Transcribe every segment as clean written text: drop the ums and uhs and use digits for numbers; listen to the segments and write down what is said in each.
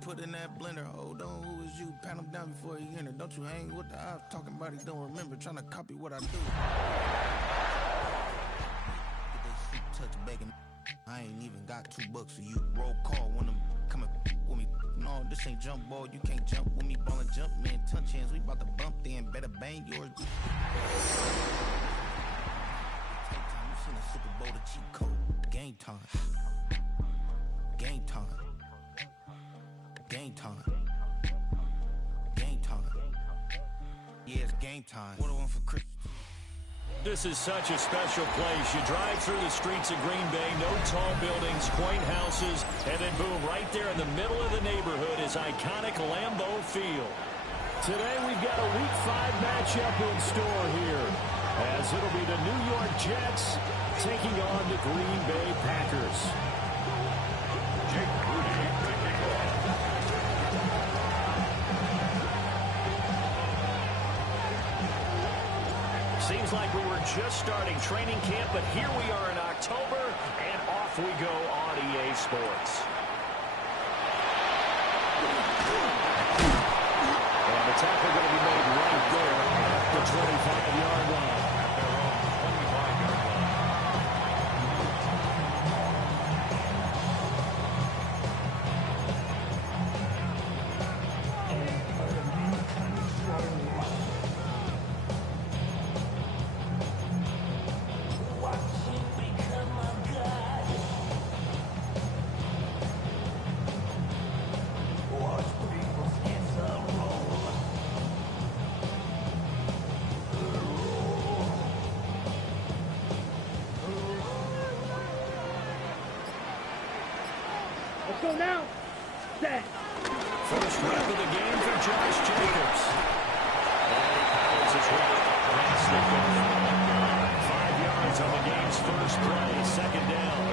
put in that blender. Hold on, who is you? Pat him down before he enter. Don't you hang with the ops talking about he don't remember, trying to copy what I do. Get that shit touch bacon. I ain't even got $2 for you. Roll call when I'm coming with me. No, this ain't jump ball. You can't jump with me. Ball and jump, man. Touch hands. We about to bump then. Better bang yours. Take time. You seen a Super Bowl to cheat code. Game time. Game time. Game time. Game time. Yeah, it's game time. What do I want for Christmas? This is such a special place. You drive through the streets of Green Bay, no tall buildings, quaint houses, and then boom, right there in the middle of the neighborhood is iconic Lambeau Field. Today we've got a Week 5 matchup in store here, as it'll be the New York Jets taking on the Green Bay Packers. Seems like we were just starting training camp, but here we are in October, and off we go on EA Sports. And the tackle going to be made right there at the 25-yard line. Let's go now. Set. First rep of the game for Josh Jacobs. And he powers his way past the 5 yards on the game's first play. Second down.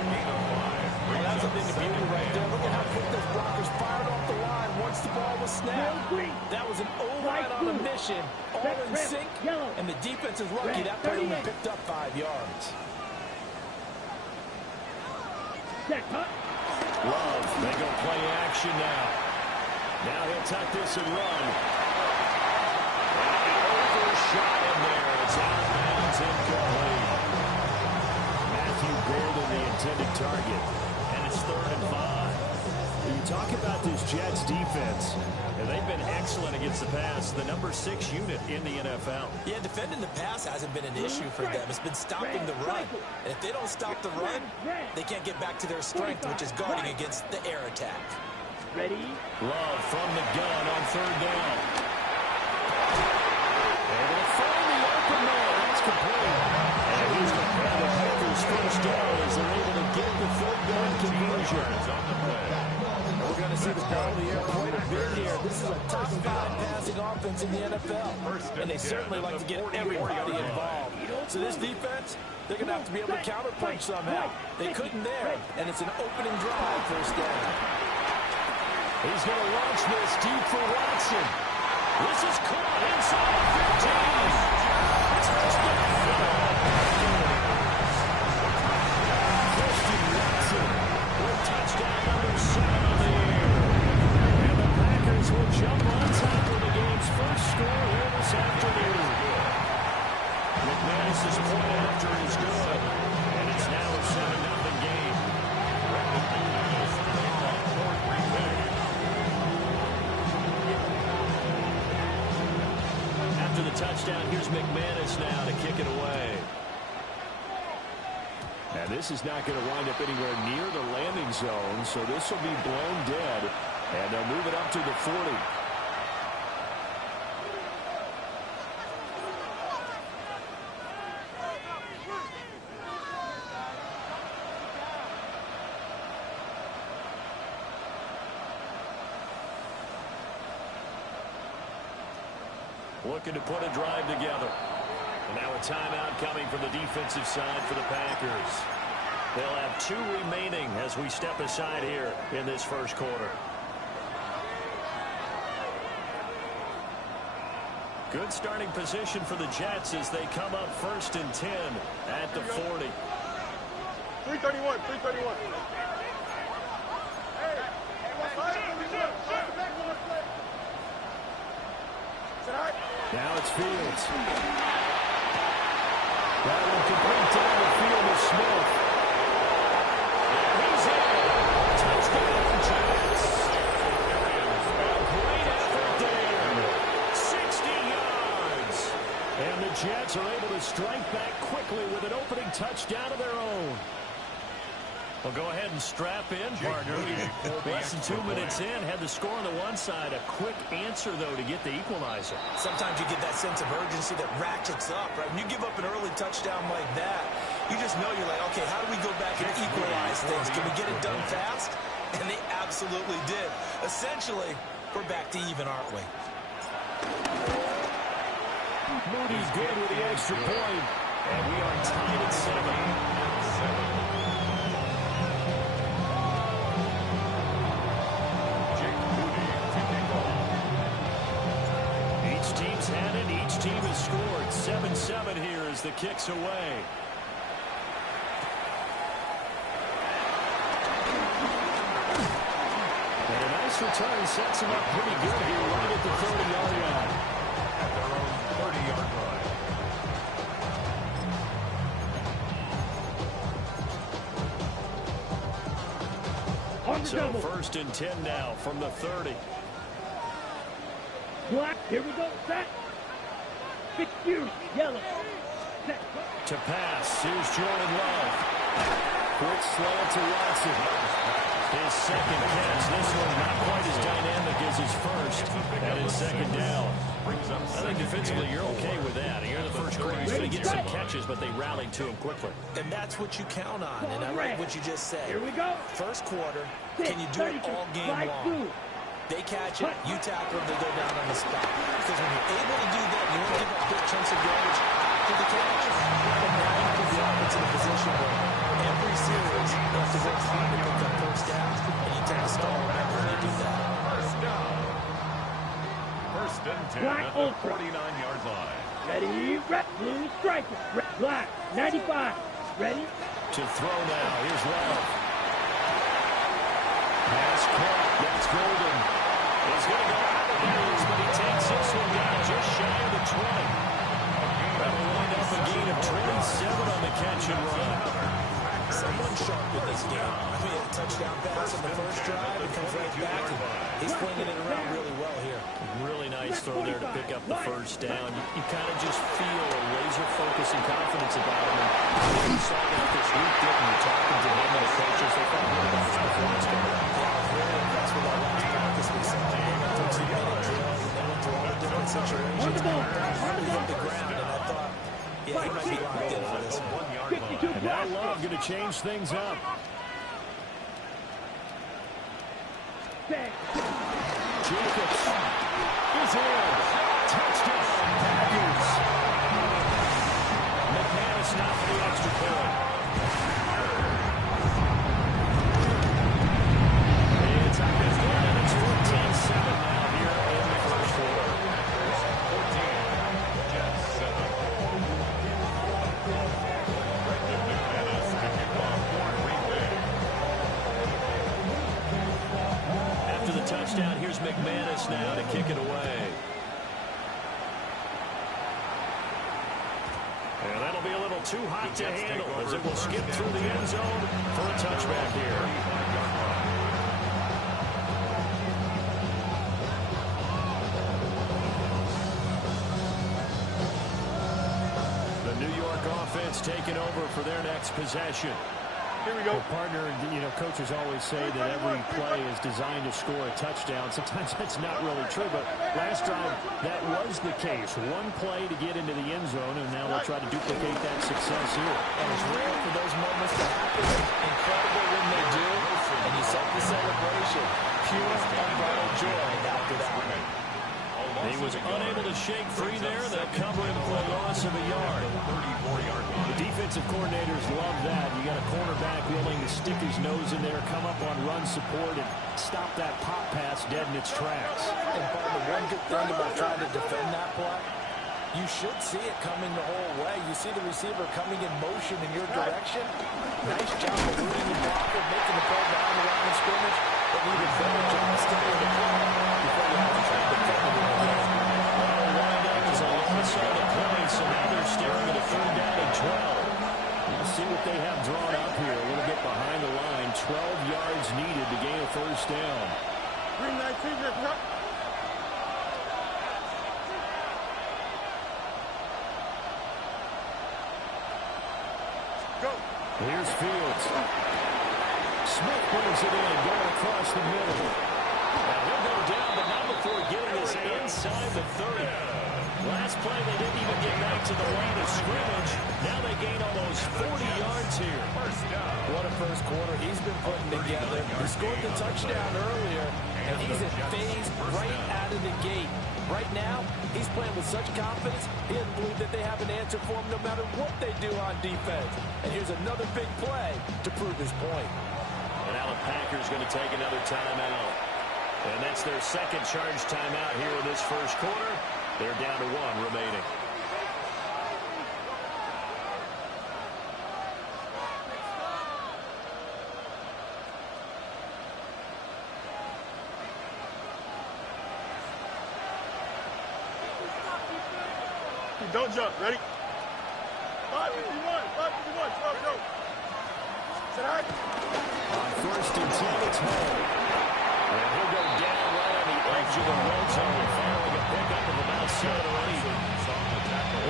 Well, that's a thing to beauty right there. Look at how quick those blockers fired off the line once the ball was snapped. That was an O-line on a mission, all in sync, and the defense is lucky that play only picked up 5 yards. Love, they go play action now. Now he'll tuck this and run. And overshot in there. It's out of bounds, incomplete. Matthew Golden, the intended target. And it's 3rd and 5. You talk about this Jets defense, and they've been excellent against the pass, the number 6 unit in the NFL. Yeah, defending the pass hasn't been an issue for them. It's been stopping the run. And if they don't stop the run, they can't get back to their strength, which is guarding against the air attack. Ready? Love from the gun on 3rd down. Able to find the open man. That's complete. And he's going to have the Packers first down as they're able to get the 3rd down conversion. We're going to see the ball in the air quite a bit here. This is a top 5 passing offense in the NFL. And they certainly like to get everybody involved. So this defense, they're going to have to be able to counterpunch somehow. They couldn't there, and it's an opening drive first down. He's going to launch this deep for Watson. This is caught inside the 15. Touchdown. Christian Watson with touchdown number 7 on the year. And the Packers will jump on top of the game's first score here this afternoon. McManus's point after is good, and it's now a 7-0 game. After the touchdown, here's McManus now to kick it away. And this is not going to wind up anywhere near the landing zone, so this will be blown dead, and they'll move it up to the 40. Looking to put a drive together. And now a timeout coming from the defensive side for the Packers. They'll have 2 remaining as we step aside here in this first quarter. Good starting position for the Jets as they come up 1st and 10 at the 40. 331, 331. Hey, what's up? Now it's Fields. That one complete down the field is Smith. And he's in. Touchdown, Jets. A great effort there. 60 yards. And the Jets are able to strike back quickly with an opening touchdown of their own. Well, go ahead and strap in, partner. Less than 2 minutes in, had the score on the one side. A quick answer, though, to get the equalizer. Sometimes you get that sense of urgency that ratchets up, right? When you give up an early touchdown like that, you just know you're like, okay, how do we go back and equalize things? Can we get it done fast? And they absolutely did. Essentially, we're back to even, aren't we? Moody's good with the extra point. And we are tied at 7. Had it. Each team has scored. 7-7 here as the kick's away. And a nice return sets him up pretty good here right at the 30-yard line. At their own 30-yard line. So first and 10 now from the 30. Black, here we go, set. Excuse, yellow. Set. To pass, here's Jordan Love. Quick slant to Watson. His second catch, this one not quite as dynamic as his first. And his second down. I think defensively you're okay with that. Here in the first quarter, he's going to get some catches, but they rallied to him quickly. And that's what you count on, and I like what you just said. Here we go. First quarter, can you do it all game long? They catch it, you tackle them, they go down on the spot. Because when you're able to do that, you won't give up big chunks of yardage after the catch. But now you put the offense in a position where every series you have to work hard to pick up first down, and you take a stall when you do that. First down. First and 10 Black at the ultra. 49-yard line. Ready, red, blue striker. Red, black, 95. Ready? To throw now, here's Love. Pass caught, that's Golden. He's going to go out of bounds, but he takes this one down just shy of the 20. That'll wind up a gain of 27 on the catch and run. Someone sharp in this game. I mean, a touchdown pass on the first drive, it comes right back, and he's flinging it around really well here. Really nice throw there to pick up the first down. You kind of just feel a laser focus and confidence about him. And you saw that this week, didn't you? Talking to him and the coaches, they felt good about his performance coming out. Very impressed with our last practice we saw. 13-minute drill, and they went through all the different situations. Hardly hit the ground, and I thought, yeah, he might be locked in for this one. And now Love going to change things up. Jacobs is in. Touchdown, Packers. McManus now for the extra point. It's up and good. It's 14-7 now here in the first quarter. 14, Jets 7. Brendan McManus to kick off for Green Bay. After the touchdown, here's McManus now to kick it away. And that'll be a little too hot to handle as it will skip through the end zone for a touchback here. The New York offense taking over for their next possession. Here we go. Well, partner, you know, coaches always say that every play is designed to score a touchdown. Sometimes that's not really true, but last time that was the case. One play to get into the end zone, and now they'll try to duplicate that success here. And it's rare for those moments to happen. Incredible when they do. And you saw the celebration. Pure, unbridled joy after that. He was unable to shake free there. They'll cover him for a loss of a yard. 34-yard line. The defensive coordinators love that. You got a cornerback willing to stick his nose in there, come up on run support, and stop that pop pass dead in its tracks. And the one good thing about trying to defend that play, you should see it coming the whole way. You see the receiver coming in motion in your direction. Nice job of eluding the blocker, making the play behind the line of scrimmage, but even better job of staying in the play before you have to try to defend it again. Well, 1 they have drawn up here. A little bit behind the line. 12 yards needed to gain a first down. Green 19, let's up. Go. Here's Fields. Smith brings it in, going across the middle. And he'll go down, but not before getting this inside the 30. Last play, they didn't even get back to the line of scrimmage. Now they gain almost 40 yards here. First down. What a first quarter he's been putting together. He scored the touchdown earlier, and he's in phase right out of the gate. Right now, he's playing with such confidence, he doesn't believe that they have an answer for him no matter what they do on defense. And here's another big play to prove his point. And now the Packers going to take another timeout. And that's their second charge timeout here in this first quarter. They're down to 1 remaining. Don't jump. Ready? 551. 551. Go. Sit high. On first and 10, it's Hall. And he'll go down right on the edge of the red zone, following a pickup of about 7 or 8.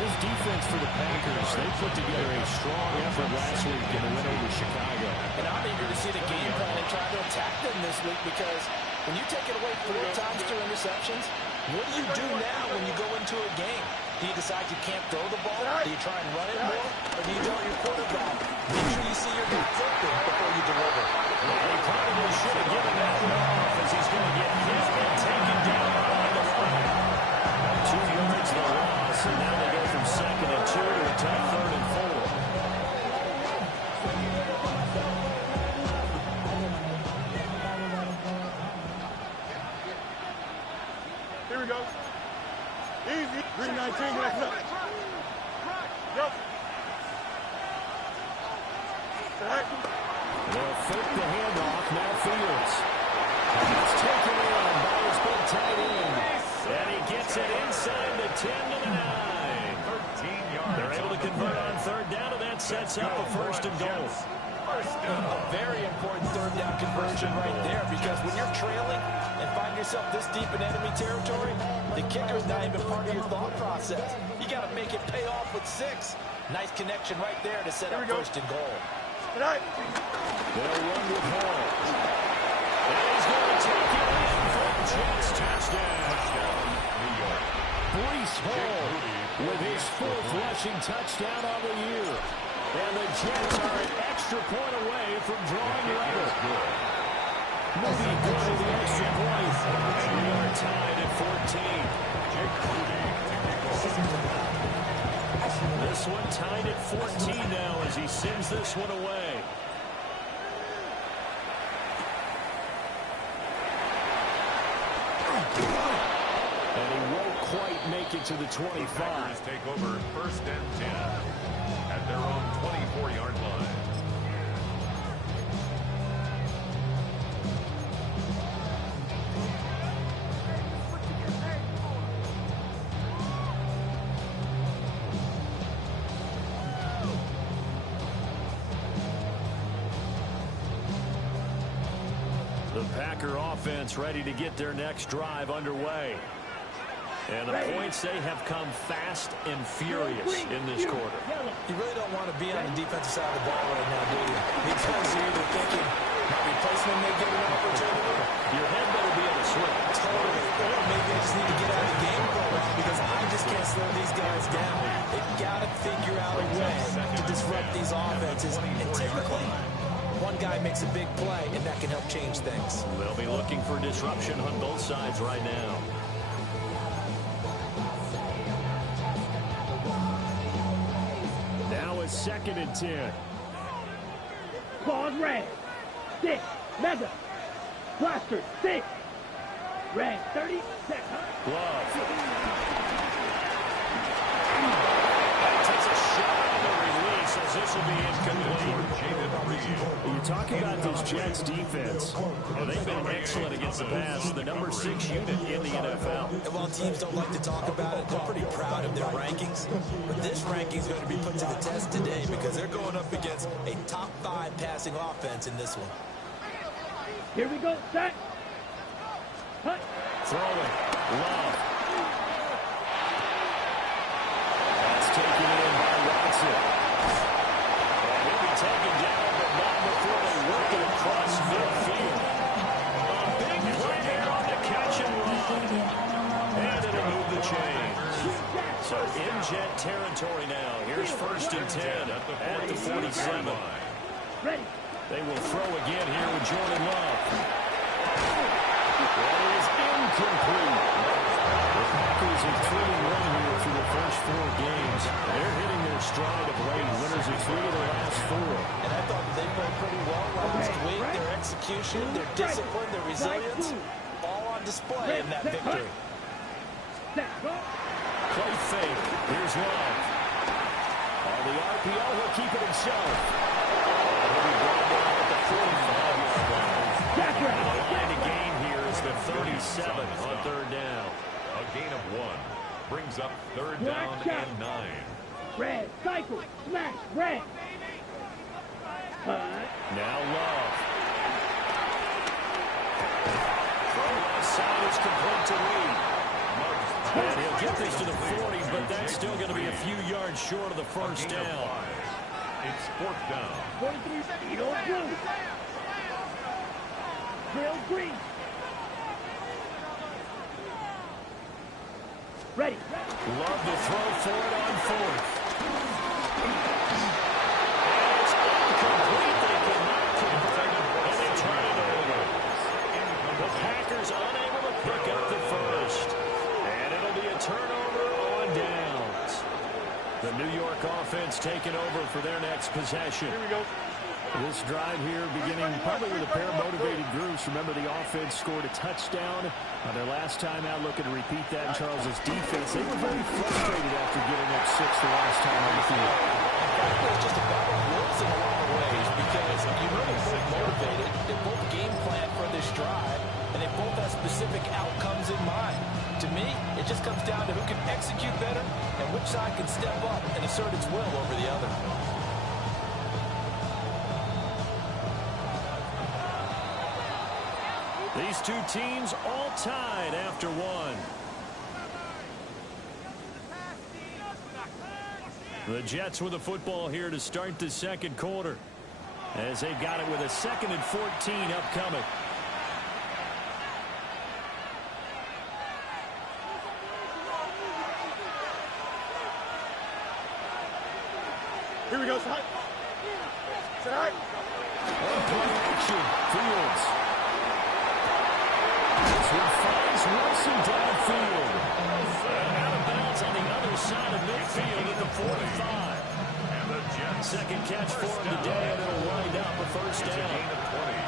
This defense for the Packers, they put together a strong effort last week in the win over Chicago. And I'm eager to see the game plan and try to attack them this week, because when you take it away 4 times through interceptions, what do you do now when you go into a game? Do you decide you can't throw the ball? Do you try and run it more? Or do you tell your quarterback, make sure you see your guys open before you deliver? Well, he probably should have given that one off, as he's going to get hit and taken down on the line. 2 yards the loss, and now they go from 2nd and 2 to a tight 3rd and 4. Here we go. Easy. Green 19, let's up. Go. They'll fake the handoff. Now Fields. And it's taken in by his big tight end. And he gets it inside the 10 to the 9. 13 yards. They're able to convert on 3rd down, and that sets up a 1st and goal. A very important 3rd down conversion right there, because when you're trailing and find yourself this deep in enemy territory, the kicker is not even part of your thought process. You got to make it pay off with 6. Nice connection right there to set up 1st and goal. They'll run with Hall. And he's going to take it in for a Jets touchdown. New York. Breece Hall with his 4th rushing touchdown of the year. And the Jets are an extra point away from drawing level. Moving good to the extra point. And we are tied at 14. This one tied at 14 now as he sends this one away. And he won't quite make it to the 25. Packers take over 1st and 10 at their own 24-yard line. The Packer offense ready to get their next drive underway. And the points, they have come fast and furious in this quarter. You really don't want to be on the defensive side of the ball right now, do you? Because you're either thinking, my replacement may get an opportunity. Your head better be on the switch. Totally. Or maybe I just need to get out of the game for a while, because I just can't slow these guys down. They've got to figure out a way to disrupt these offenses. And typically, one guy makes a big play, and that can help change things. They'll be looking for disruption on both sides right now. Now it's 2nd and 10. Pause, red. 6. Mega. Blaster. 6. Red. 30. Set. Love. Takes a shot on the release as this will be incomplete. You talk about this Jets defense. Well, they've been excellent against the pass. The number 6 unit in the NFL. And while teams don't like to talk about it, they're pretty proud of their rankings. rankings. But this ranking is going to be put to the test today because they're going up against a top 5 passing offense in this one. Here we go, set. Cut. Throwing. Love. That's taken in by Watson. And he'll be taken down, but not before they work it across midfield. A big play there on the catch and run. And it'll move the chains. So in Jet territory now. Here's 1st and 10 at the 47. Ready. They will throw again here with Jordan Love. That is incomplete. The Packers are 3-1 here through the first 4 games. They're hitting their stride of late. Winners of 3 of their last 4. And I thought they played pretty well last week. Their execution, their discipline, their resilience, all on display in that victory. Play fake. Here's Love. On the RPO, he'll keep it himself. He'll be brought down at the 45-yard line. The line to gain here is the 37 on 3rd down. A gain of 1 brings up 3rd down and 9. Red, cycle, smash, red. Now Love. Throw left side is complete to Reed. And he'll get this to the 40, but that's still going to be a few yards short of the first down. It's 4th down. 43, you don't blue. Trail green. Ready. Love to throw for it on 4th. And it's incomplete. They cannot convert it, and they turn it over. The Packers unable to pick up the first. And it'll be a turnover on downs. The New York offense taking over for their next possession. Here we go. This drive here beginning probably with a pair of motivated groups. Remember, the offense scored a touchdown on their last time out. Looking to repeat that in Charles's defense. They were very frustrated after giving up 6 the last time on the field. It's just a battle of wills in a lot of ways because you know they're both motivated. They both game plan for this drive, and they both have specific outcomes in mind. To me, it just comes down to who can execute better and which side can step up and assert its will over the other. These two teams all tied after 1. The Jets with the football here to start the 2nd quarter, as they've got it with a 2nd and 14 upcoming. Here we go, son. Set. Play action. Fields. This one finds Wilson downfield. Out of bounds on the other side of midfield at the 45. And the Jets. 2nd catch for him today, and it'll wind up a first It's a down. gain of 20.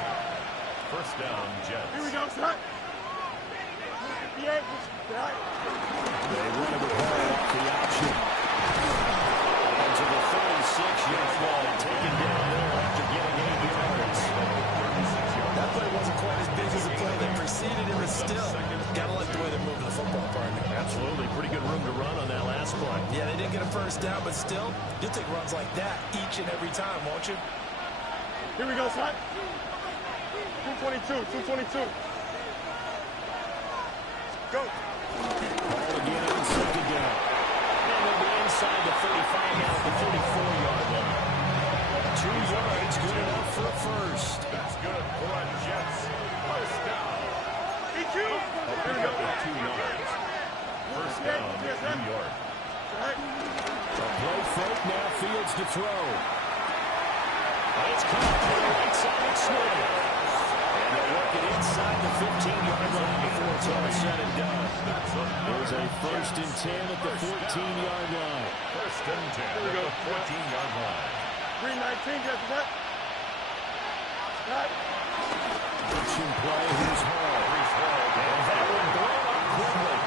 First down, Jets. Here we go, son. Yeah, They run it with Hall off the option. To the 36-yard line, taken down there after getting 8 yards. That play wasn't quite as big as the play that preceded it, but still, gotta like the way they're moving the football, partner. Absolutely, pretty good room to run on that last play. Yeah, they didn't get a first down, but still, you'll take runs like that each and every time, won't you? Here we go, son. 222, 222. Go. Ball again on 2nd down. And they'll be inside the 35 now at the 44-yard line. 2 yards, good enough for a first. That's good for the Jets. First down. Here we go. 2 yards. First down, New York. A play fake now, Fields to throw. It's caught to the right side of Smith. And they'll work it inside the 15-yard line before it's all said and done. There's a 1st and 10 at the 14-yard line. First and 10 at the 14-yard line. 319, just what? Pitching play, here's Hall. And that will blow up quickly,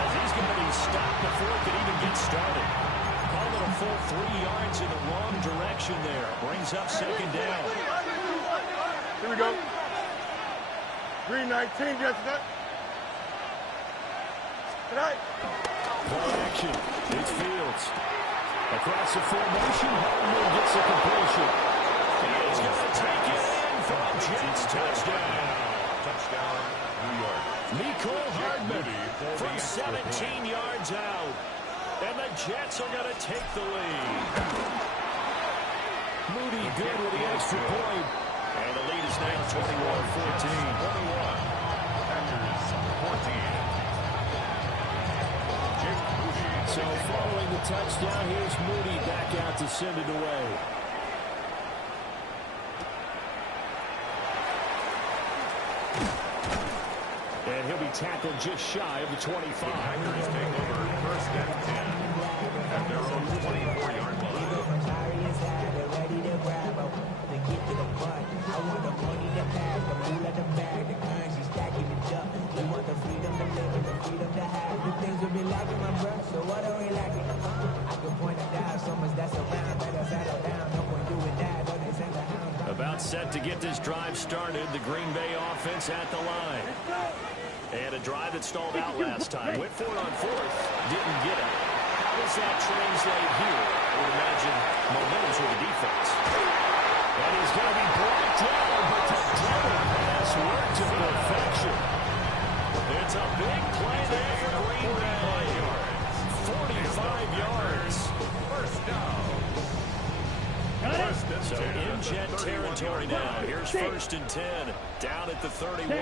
as he's going to be stopped before it could even get started. Call it a full 3 yards in the wrong direction there. Brings up 2nd down. Here we go. 319, just what? Play action. It's Fields. Fields. Across the formation, Hardman gets the completion. He's going to take it in for a Jets touchdown. Touchdown, New York. Nicole Hardman from 17 yards out. And the Jets are going to take the lead. Moody good with the extra point. And the lead is now 21-14. 21. Packers 14. So following the touchdown, here's Moody back out to send it away. And he'll be tackled just shy of the 25. The Packers take over first and 10 at their own 24-yard line. About set to get this drive started. The Green Bay offense at the line. And a drive that stalled out last time. Went for it on fourth. Didn't get it. How does that translate here? I would imagine momentum's with the defense. And he's going to be brought down, but the double pass worked to perfection. It's a big play there for Green Bay. 45 yards. First down. So in Jet territory now. Here's first and 10. Down at the 31.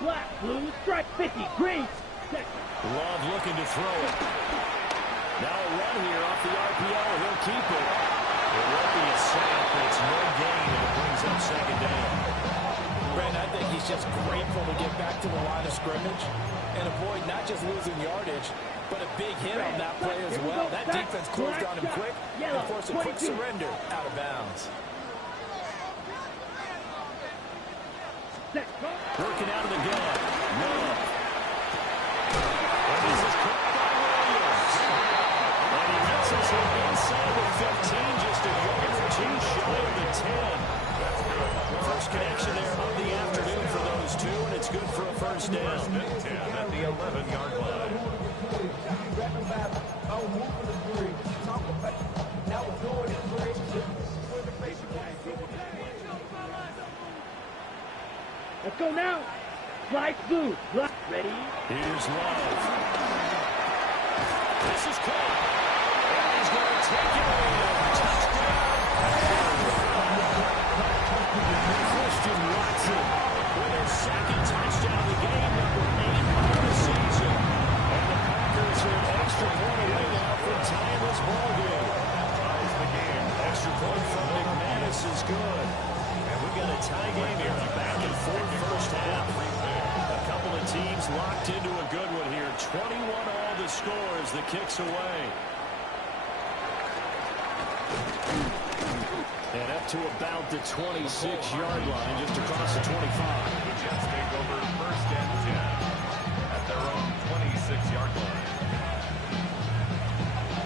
Black, blue, strike 50, green. Love looking to throw it. Now a run here off the RPO. He'll keep it. It won't be a sack, but it's no gain, and it brings up second down. Brandon, I think he's just grateful to get back to the line of scrimmage and avoid not just losing yardage, but a big hit on that play as well. That defense closed on him quick and forced a quick surrender out of bounds. Working out of the gun. Love. And this is caught by Williams. And he misses it inside the 15, just a yard or two shy of the 10. That's good. First connection there of the afternoon for those two, and it's good for a first down. First and 10 at the 11-yard line. Let's go now. Light blue. Black. Ready? Here's Love. This is caught. And he's going to take it in. Touchdown. Christian Watson with his second touchdown of the game, number 8 of the season. And the Packers are an extra point away now from tying this ball game. Ties the game. Extra point from McManus is good. And we got a tie game here, a back and forth first half. A couple of teams locked into a good one here. 21 all the score as the kicks away. And up to about the 26-yard line, just across the 25. The Jets take over first and 10 at their own 26-yard line.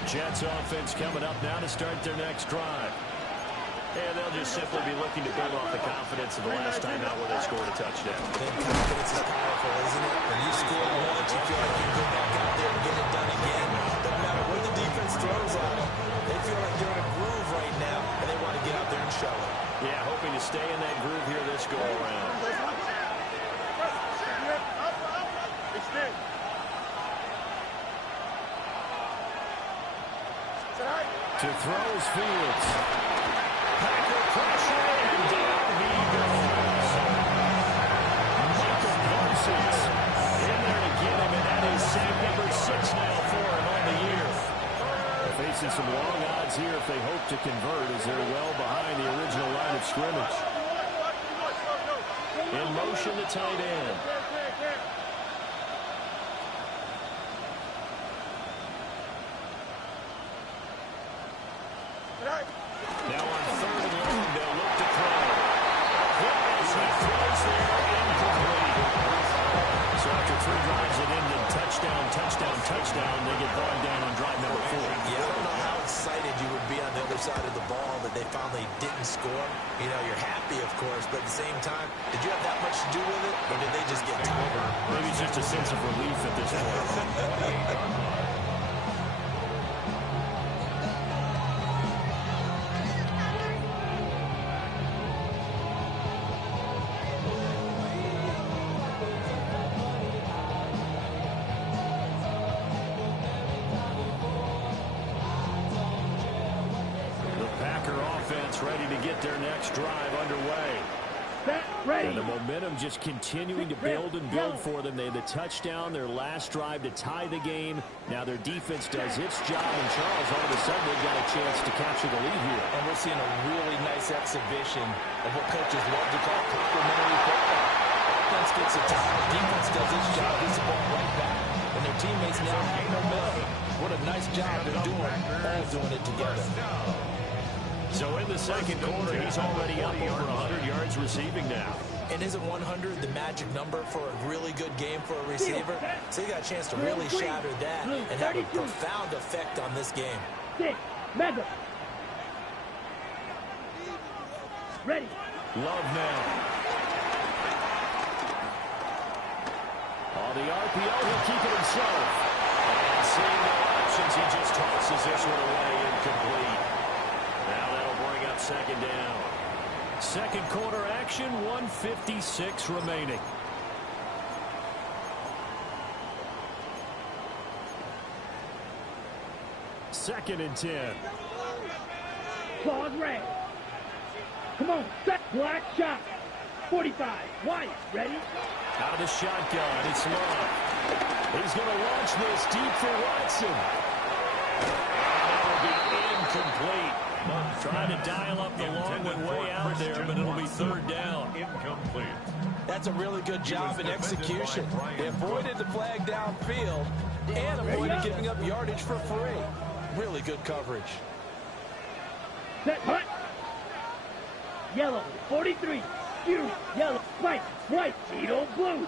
Jets offense coming up now to start their next drive. And they'll just simply be looking to build off the confidence of the last time out where they scored a touchdown. Then confidence is powerful, isn't it? When you score once, you feel like you can go back out there and get it done again. Doesn't matter what the defense throws at them. They feel like they're in a groove right now, and they want to get out there and show it. Yeah, hoping to stay in that groove here this go-around. To throw his Fields. Packer pressure, and down he goes. Michael Parsons in there to get him, and that is sack number 6 now for him on the year. They're facing some long odds here if they hope to convert, as they're well behind the original line of scrimmage. In motion, the tight end. Now on third and long, they'll look to throw. As he throws there, incomplete. So after 3 drives, it ended touchdown, touchdown, touchdown. They get bogged down on drive number 4. Yeah, I don't know how excited you would be on the other side of the ball that they finally didn't score. You know, you're happy, of course, but at the same time, did you have that much to do with it, or did they just get tired? Maybe it's just a sense of relief at this point. defense ready to get their next drive underway. And the momentum just continuing to build and build for them. They had the touchdown, their last drive to tie the game. Now their defense does its job, and Charles, all of a sudden, they've got a chance to capture the lead here. And we're seeing a really nice exhibition of what coaches love to call complementary football. Offense gets the top, defense does its job, gets the ball right back, and their teammates now have momentum. What a nice job they're doing, all doing it together. So in the second quarter, he's already up over 100 yards receiving now. And isn't 100 the magic number for a really good game for a receiver? So you got a chance to really shatter that and have a profound effect on this game. Madden. Ready. Love now. On the RPO, he'll keep it himself. And seeing no options, he just tosses this one away incomplete. Now that'll bring up second down. Second quarter action, 1:56 remaining. Second and 10. Claws red. Come on, set black shot. 45, white, ready? Out of the shotgun, it's Love. He's going to launch this deep for Watson. That'll be incomplete. Trying to dial up the long one way out there, but it'll be third down. Incomplete. That's a really good job in execution. They avoided the flag downfield and avoided giving up yardage for free. Really good coverage. Set, hut. Yellow, 43. You, yellow, white, Tito, blue.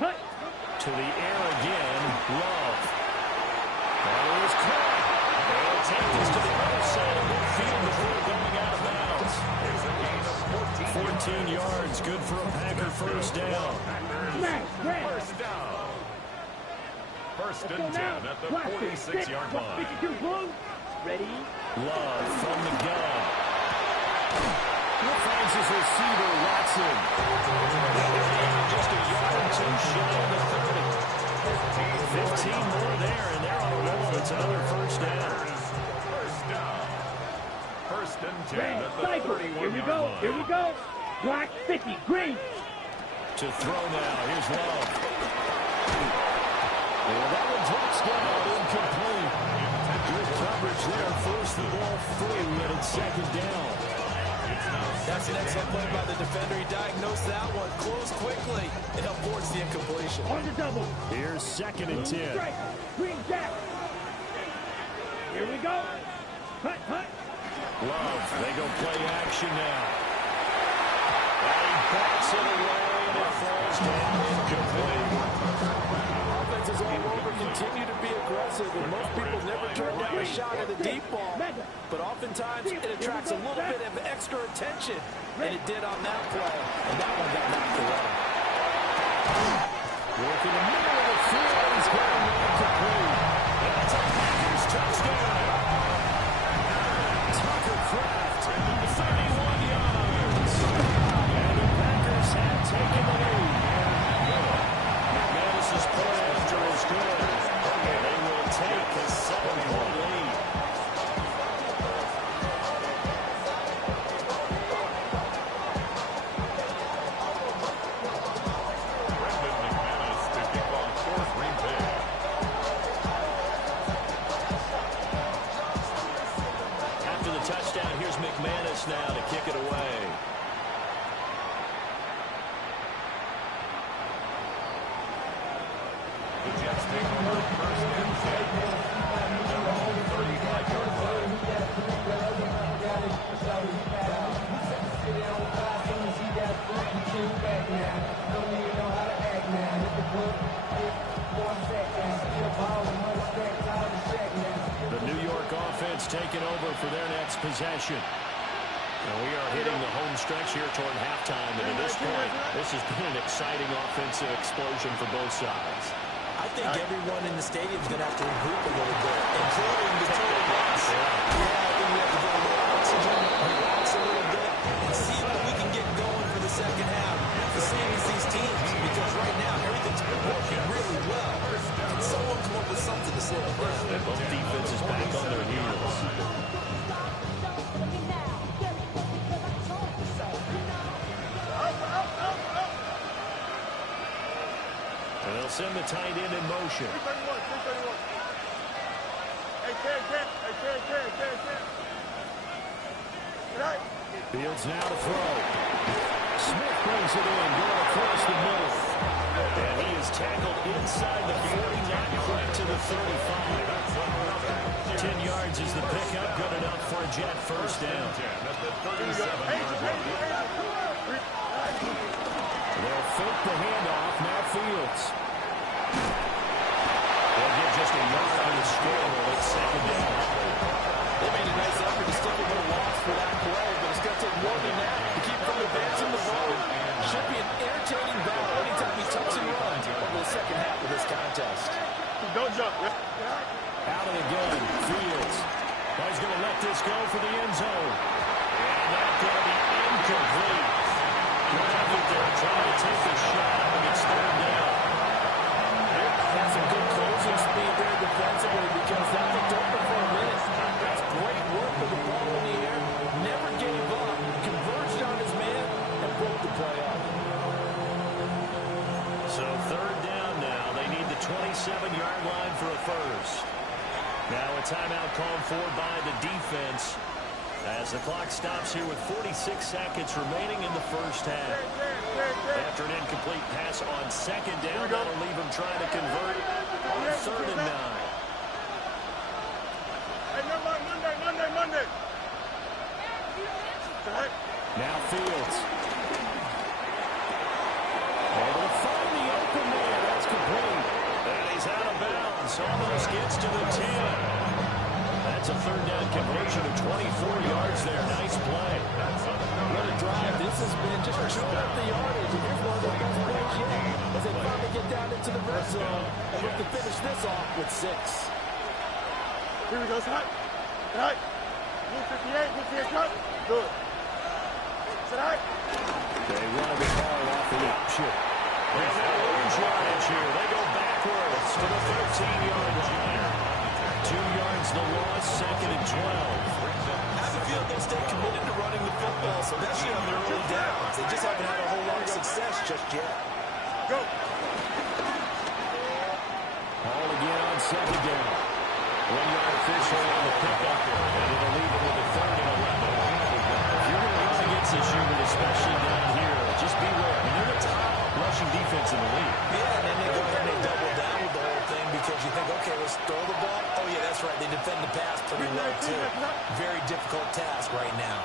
Hut. To the air again, Love. That was caught. They'll take this to the other side of midfield before going out of bounds. 14 yards, good for a Packer first down. First down. First and 10 at the 46-yard line. 52 blue. Ready? Love from the gun. He finds his receiver, Watson. Just a yard or two shy of the 30. 15 more there, and they're on a roll. It's another first down. First down. First and 10 Red, at the cycle. 31-yard line. Here we go. Black, 50, green. To throw now. Here's Love. Well, that one drops down, incomplete. Good coverage there. Forced the ball free, and it's second down. That's an excellent play by the defender. He diagnosed that one, closed quickly, and helped force the incompletion. On the double. Here's second and 10. Strike. Green jack. Here we go. Hut, hut. Love, they go play action now. And he backs it away, and it falls down incomplete. Offenses all over continue to be aggressive, and most people never turn down a shot at a deep ball. But oftentimes, it attracts a little bit of extra attention, and it did on that play, and that one got knocked away. Work in the middle of the field, he's got him incomplete. And it's a Packers touchdown. Tucker Kraft, 31 yards. And the Packers have taken the lead. McManus's play after is good. And they will take a 7-point lead. Touchdown. Here's McManus now to kick it away. The Jets take over first and 10. Their own 35-yard line. The New York offense taking over for their next possession. And we are hitting the home stretch here toward halftime. And at this point, this has been an exciting offensive explosion for both sides. I think everyone in the stadium is going to have to regroup a little bit, including the two of us. Yeah, I think we have to get a little oxygen, relax a little bit, and see what we can get going for the second half. The same as these teams, because right now everything's been working really well. Can someone come up with something to slow it down? Both defenses back on their heels. send the tight end in motion. 331. Hey, Ted. Right. Fields now to throw. Smith brings it in, going across the middle. And he is tackled inside the 40, not quite to the 35. 10 yards is the pickup, good enough for a Jet first down. They'll fake the handoff, now Fields. They'll get just a yard on the scoreboard at second down. They made a nice effort to stick a little loss for that play, but it's going to take more than that to keep from advancing the ball. Should be an entertaining battle anytime he tucks and runs over the second half of this contest. Don't jump. Out of the gun, Fields. He's going to let this go for the end zone. And that's going to be incomplete. Good there, trying to take a shot, and it's third down. Had some good closing speed there defensively because that looked open for a minute. That's great work with the ball in the air. Never gave up. Converged on his man and broke the play up. So third down now. They need the 27-yard line for a first. Now a timeout called for by the defense as the clock stops here with 46 seconds remaining in the first half. After an incomplete pass on second down, that'll leave him trying to convert on third and 9. Hey, Monday. Now Fields. Able to find the open man. That's complete. And he's out of bounds. Almost gets to the 10. That's a third down conversion of 24 yards there. Nice play. What a drive. This has been just chewing up the yardage. And here's one of their best plays yet as they finally get down into the red zone and look to finish this off with 6. Here we go, Sit high. 58, cut. Good. Sit high. They run the ball off the option. They lose yardage here. They go backwards to the 13-yard line. 2 yards the loss, second and 12. Have a feel they'll stay committed to running the football, especially on their early downs. They just haven't had a whole lot of success just yet. Go. Ball again on second down. 1 yard official on the pickup, and it'll leave it with a third and 11. If you're going to run against this unit, especially down here, just beware. I mean, they're the top rushing defense in the league. Yeah, and then they go ahead and they double down with the whole thing because you think, okay, let's throw the ball. Oh, yeah, that's right. They defend the pass pretty well, too. Very difficult task right now.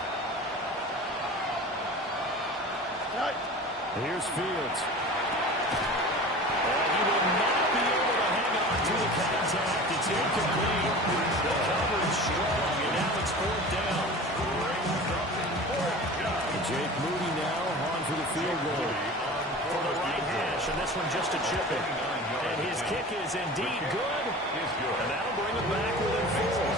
Here's Fields. And he will not be able to hang on to the contact. It's incomplete. The coverage strong, and now it's fourth down. Jake Moody now on for the field goal. For the right hash, and this one just a chip in. And his kick is indeed good. And that'll bring him back within 4.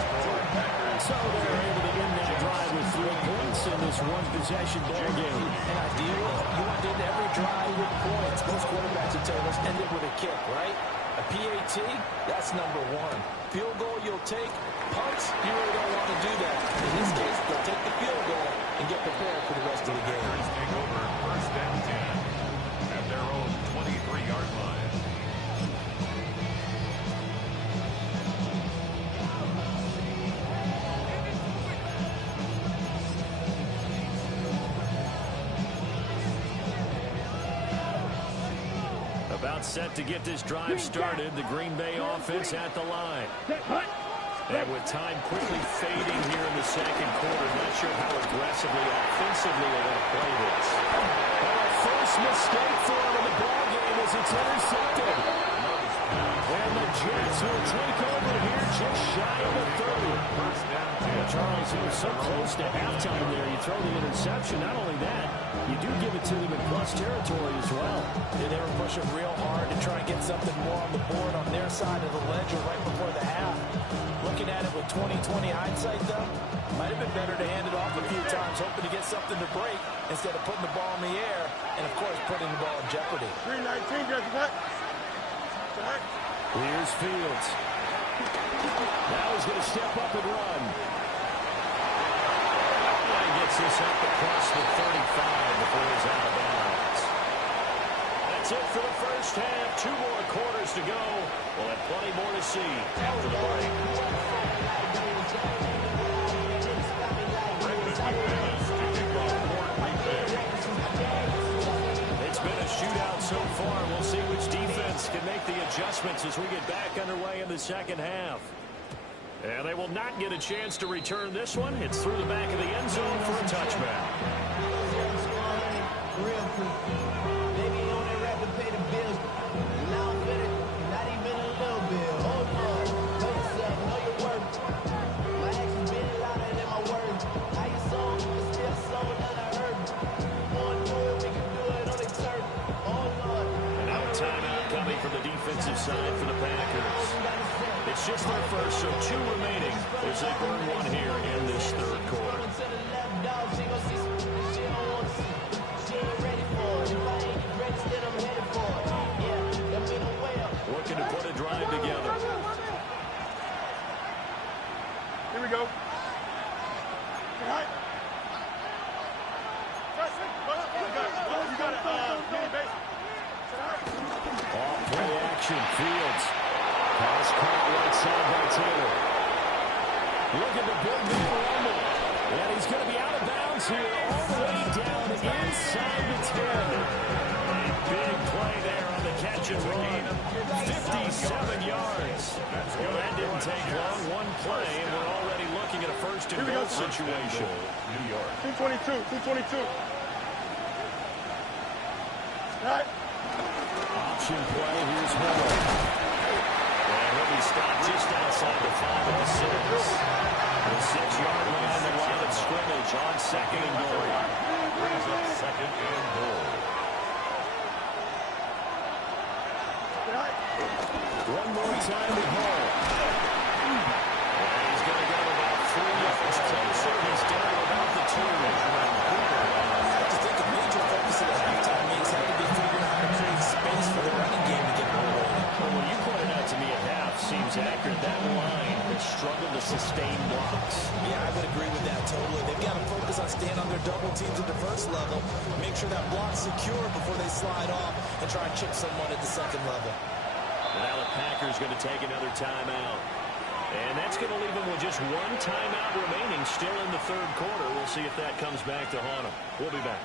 So they're able to end that drive with 3 points in this one-possession ball game. And ideally, you want to end every drive with points. Most quarterbacks and tailors end it with a kick, right? A PAT, that's number 1. Field goal you'll take. Punts, you really don't want to do that. In this case, they'll take the field goal and get prepared for the rest of the game. Take over first and 10 at their own 23-yard line. About set to get this drive started. The Green Bay offense at the line. And with time quickly fading here in the second quarter, not sure how aggressively, offensively they want to play this. And a first mistake for him in the ballgame as it's intercepted. And the Jets will take over here just shy of the 30. Charles, he was so close to halftime there. You throw the interception. Not only that, you do give it to them in plus territory as well. Yeah, they were pushing real hard to try and get something more on the board on their side of the ledger right before the half. Looking at it with 20/20 hindsight, though, might have been better to hand it off a few times, hoping to get something to break instead of putting the ball in the air and, of course, putting the ball in jeopardy. 319, Jesse, cut. Here's Fields. Now he's going to step up and run. And he gets this up across the 35 before he's out of bounds. That's That's it for the first half. 2 more quarters to go. We'll have plenty more to see after the break. It's been a shootout so far. We'll see which defense can make the adjustments as we get back underway in the second half. And they will not get a chance to return this one. It's through the back of the end zone for a touchback. Baby on that rap to pay the bills. Now I'm with it, not even a little bit. Oh Lord, know yourself, know your worth. My actions been louder than my words. How you sold, but still sold that I heard. One more, we can do it on the turf. Oh Lord. And now a timeout coming from the defensive side for the Packers. It's just their first, so 2 remaining as they burn one here in this third quarter. Looking to put a drive together. Here we go. Off play action, Fields. Pass caught right side by Taylor. Looking to big man rumble. And he's going to be out of bounds here all the way down inside the 10. A big play there on the catch and run. 57 yards. Well, that didn't take long. One play, and we're already looking at a first and goal situation. New York. 222. Right. Option play, here's Miller. And he'll be stopped just outside the 5 of the 6. The 6-yard line, the line of scrimmage on second and goal. Brings up second and goal. One more time at home. And he's going to go about 3 yards closer. He's down about the 2. I just think a major focus of the halftime means had to be figuring out how to create space for the running game to get rolling. Well, what you pointed out to me at half seems accurate. That line has struggled to sustain blocks. Yeah, I would agree with that totally. They've got to focus on staying on their double teams at the first level, make sure that block's secure before they slide off and try and chip someone at the second level. And now the Packers going to take another timeout. And that's going to leave them with just 1 timeout remaining still in the third quarter. We'll see if that comes back to haunt them. We'll be back.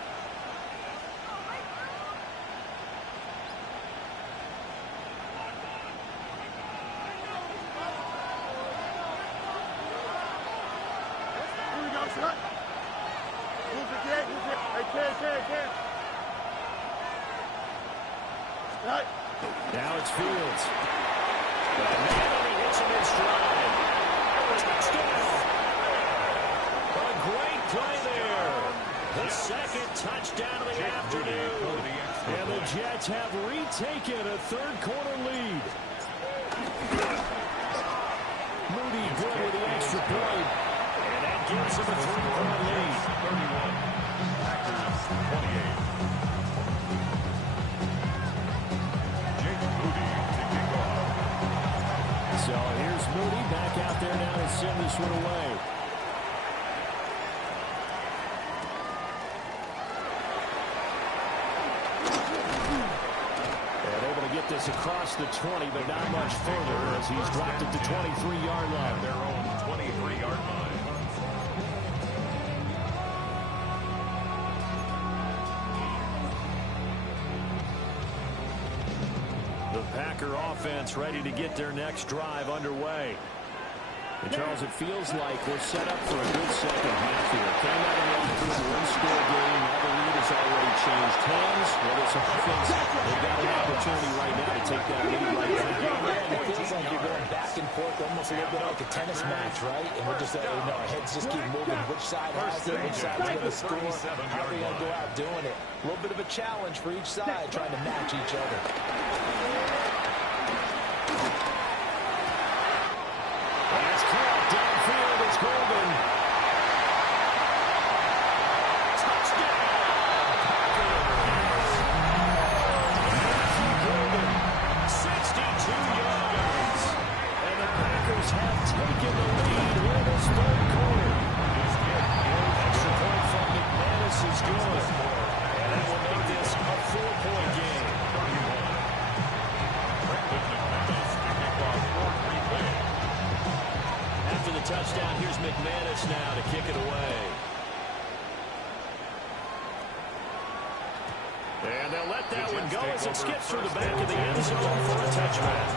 Now it's Fields. And he hits him in stride. Touchdown. A great play there. The second touchdown of the afternoon. And the Jets have retaken a third quarter lead. Moody good with the extra point. And that gives him a 3-point lead. 31. Packers 28. So here's Moody back out there now to send this one away. And able to get this across the 20, but not much further as he's dropped it to 23-yard line. Their own 23-yard line. The Packer offense ready to get their next drive underway. And Charles, it feels like we're set up for a good second half here. Came out and run through the one-score game. Now the lead has already changed hands. Well, this offense, they've got an opportunity right now to take that lead right back. Yeah, it feels like you're going back and forth, almost a little bit like a tennis match, right? And we're just, our heads just keep moving. Which side has it? Which side's going to score? How are they going to go out doing it? A little bit of a challenge for each side, trying to match each other. That's caught downfield. It's Golden. Touchdown, Packers. Matthew Golden, 62 yards. And the Packers have taken the lead in this third quarter. Extra point from McManus is good. And that will make this a 4-point game. here's McManus now to kick it away. And they'll let that one go as it skips through the back of the end zone for a touchback.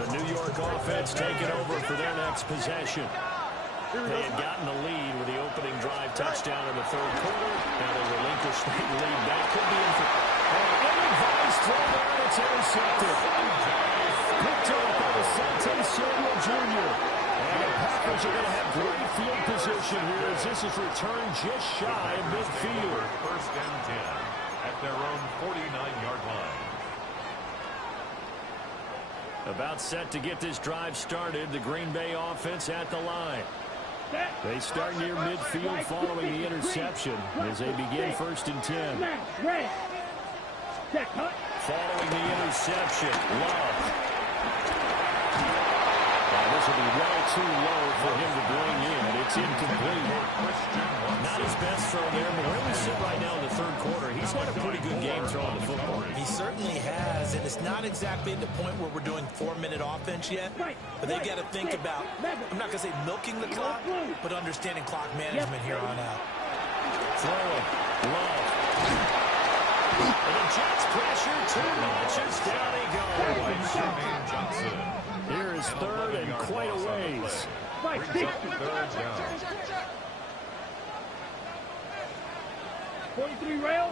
The New York offense taking over for their next possession. They had gotten the lead with the opening drive touchdown in the third quarter. Now they relinquish the lead. That could be in for ill-advised throw there, and it's intercepted. Picked up by the Sante Samuel Jr. And the Packers are going to have great field position here as this is returned just shy of midfield. First and 10 at their own 49-yard line. About set to get this drive started. The Green Bay offense at the line. They start near midfield following the interception as they begin first and 10. Following the interception, Love. This will be well too low for him to bring in. It's incomplete. Not his best throw there, but where we sit right now in the third quarter, he's had a pretty good game throwing the football. He certainly has, and it's not exactly at the point where we're doing 4-minute offense yet, but they've got to think about, I'm not going to say milking the clock, but understanding clock management here on out. Throwing, Love. And the Jets pressure, 2 notches, down he goes. Johnson. Here is third and quite a ways. Brings up third down. 43 rail,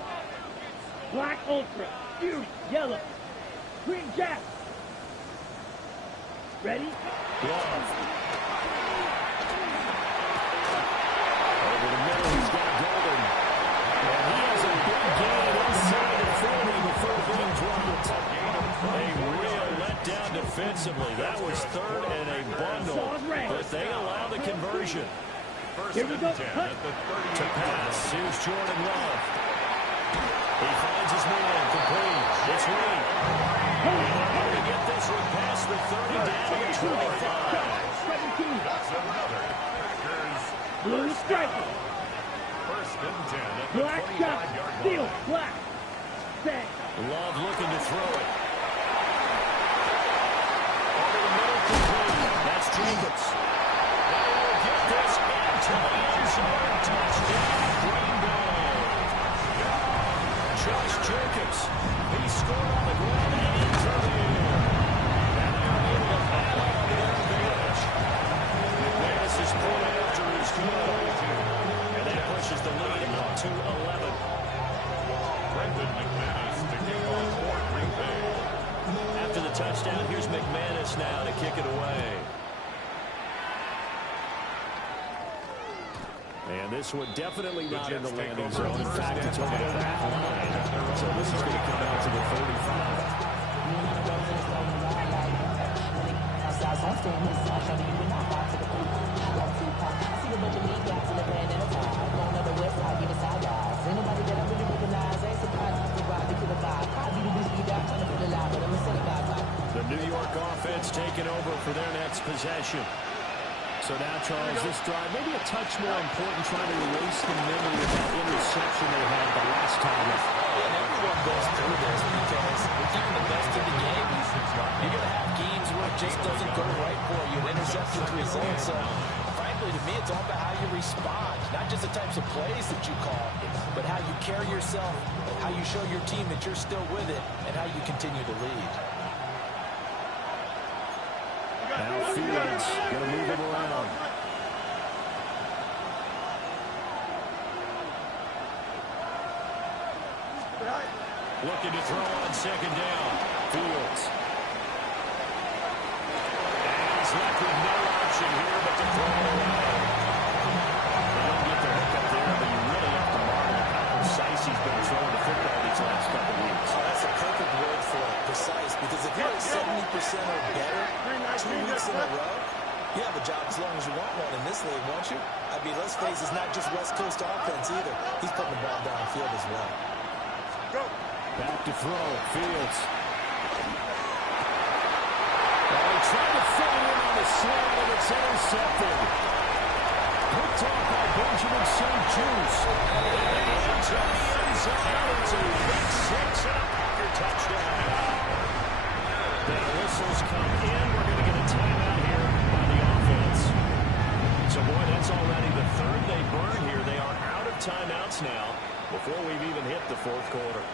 black ultra, huge, yellow, green jack. Ready? Love. Over the middle, he's got Golden. And he has a big gain inside the 40 before being dropped. A real letdown defensively. That was third and a bundle, but they allow the conversion. First and 10 at the 30. To pass, here's Jordan Love. He finds his man, complete. It's Reed. Able to get this one past the 30 down to the 25. That's another. Packers. Blue striker, First and 10 at the black shot, 25-yard steel, line. black, set. Love looking to throw it. Over the middle, complete. That's Jacobs. They will get this into the end zone. Touchdown, Green Bay. Josh Jacobs. He scored on the ground and through the air. And they are able to battle on the advantage. McManus is pulled after his goal. And that pushes the lead up to 11. Brendan McManus to kick off for Green Bay. After the touchdown, here's McManus now to kick it away. And this one definitely not in the landing zone. In fact, it's over the back line. So this is going to come out to the 35. The New York offense taking over for their next possession. So now, Charles, this drive maybe a touch more important, trying to erase the memory of that interception they had the last time. And everyone goes through this because with even the best of the game, you're going to have games where it just doesn't go right for you. An interception's result. So, frankly, to me, it's all about how you respond. Not just the types of plays that you call, but how you carry yourself, how you show your team that you're still with it, and how you continue to lead. Now Fields going to move him around. Looking to throw on second down. Fields. And he's left with no option here but to throw it away. They don't get the hook up there, but you really have to marvel how precise he's been throwing the football these last couple of weeks. Oh, that's a perfect word for it, precise, because if you're at 70% or better 2 weeks in a row, you have a job as long as you want one in this league, won't you? I mean, let's face it, it's not just West Coast offense either. He's putting the ball downfield as well. Go. Back to throw, Fields. Well, he tried to fit it in on the slant, and it's intercepted. picked off by Benjamin St. Juice. Into the end zone. It's a big 6 and a Packer touchdown. The whistles come in. We're going to get a timeout here by the offense. So, boy, that's already the third they burn here. They are out of timeouts now before we've even hit the fourth quarter.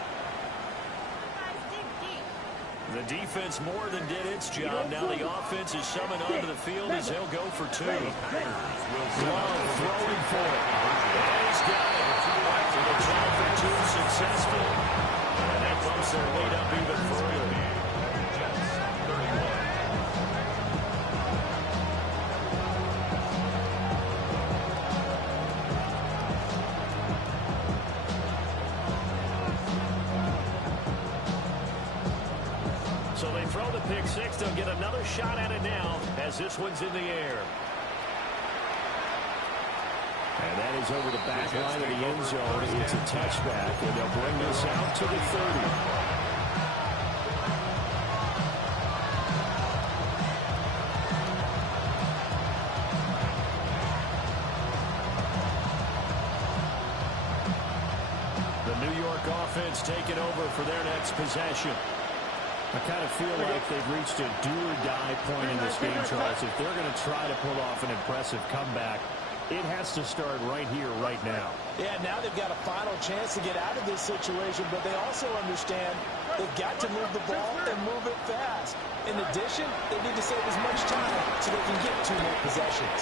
The defense more than did its job. Now the offense is summoned onto the field as they'll go for two. Love throwing for it. And he's got it. So the try for two successful. And that bumps their lead up even further. So they throw the pick six. They'll get another shot at it now as this one's in the air. And that is over the back line of the end zone. It's a touchback, and they'll bring this out to the 30. The New York offense taking over for their next possession. I kind of feel like they've reached a do-or-die point in this game, Charles. If they're going to try to pull off an impressive comeback, it has to start right here, right now. Yeah, now they've got a final chance to get out of this situation, but they also understand they've got to move the ball and move it fast. In addition, they need to save as much time so they can get 2 more possessions.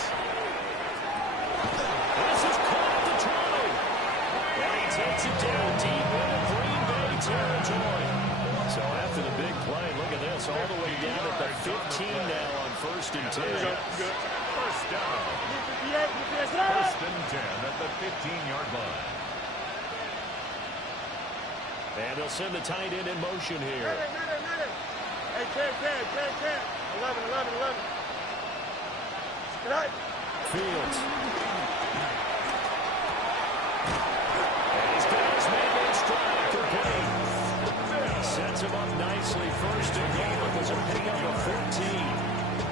This is caught at the 20. And he takes it down deep into Green Bay territory. So after the big play, look at this, all the way down at the 15 now on 1st and 10. First down. First and 10 at the 15-yard line. And they'll send the tight end in motion here. Hey, 10. 11. Right. Fields. And he's got his man in stride, complete. Sets him up nicely. First and goal. It was a pickup of 14.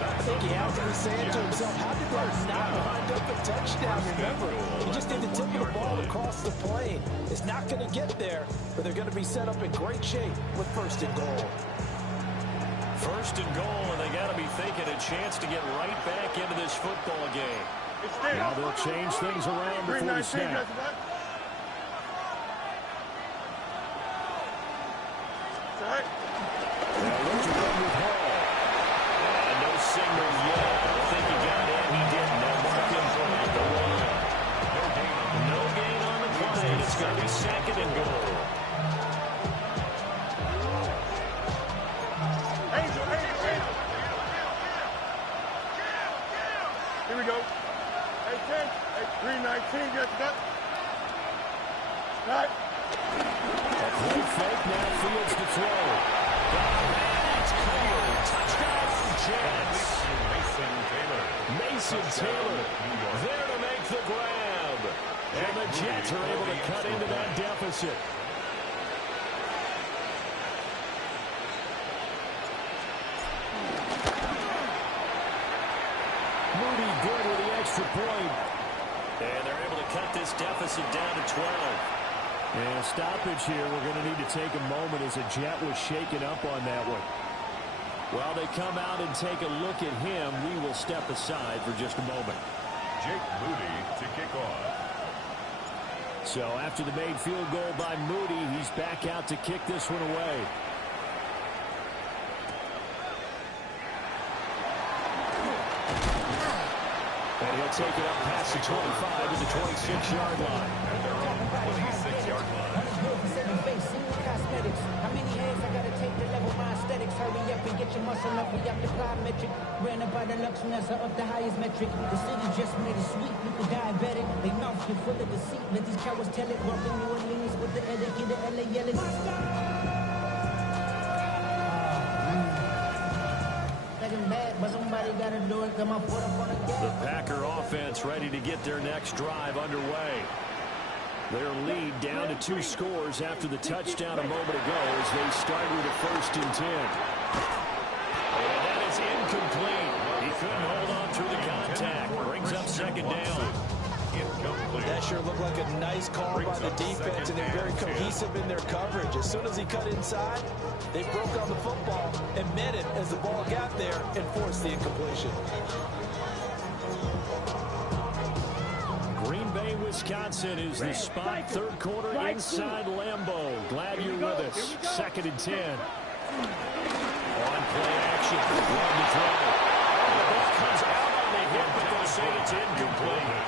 I think he has to be saying to himself, how did that not wind up a touchdown? Remember, he just did the tip of the ball across the plane. It's not going to get there, but they're going to be set up in great shape with 1st and goal. 1st and goal, and they got to be thinking a chance to get right back into this football game. Now they'll change things around before the snap. Now look to run with Hall. And no signal yet. I don't think he got in. He didn't. They'll mark him at the line. No gain on the play. It's going to be 2nd and goal. Here we go. Hey, 10. Hey, 319. Just got. Right. A play fake. Now Fields to throw. It's clear. Touchdown, Jets. Mason Taylor there to make the grab. And the Jets are able to cut into that deficit. Moody good with the extra point. And they're able to cut this deficit down to 12. And a stoppage here. We're going to need to take a moment as a Jet was shaken up on that one. While they come out and take a look at him, we will step aside for just a moment. Jake Moody to kick off. So after the made field goal by Moody, he's back out to kick this one away. And he'll take it up past the 25 to the 26-yard line. At their own 26-yard line. How many hands I gotta take to level my aesthetics? Hurry up and get your muscle up. We up the plyometric. Ran up by the Lux Nessa up the highest metric. The city just made it sweet. People diabetic. They mouth get full of deceit. Let these cowards tell it. Walking New Orleans with the etiquette. The LA yelling. The Packer offense ready to get their next drive underway. Their lead down to 2 scores after the touchdown a moment ago as they start with a 1st and 10. And that is incomplete. He couldn't hold on through the contact. Brings up second down. Incomplete. That sure looked like a nice call by the defense, and they're very cohesive in their coverage. As soon as he cut inside, they broke on the football and met it as the ball got there and forced the incompletion. Green Bay, Wisconsin is the spot. Third quarter inside Lambeau. Glad you're with us. 2nd and 10. On play action. One to throw. The ball comes out on the hip, but they'll say it's incomplete.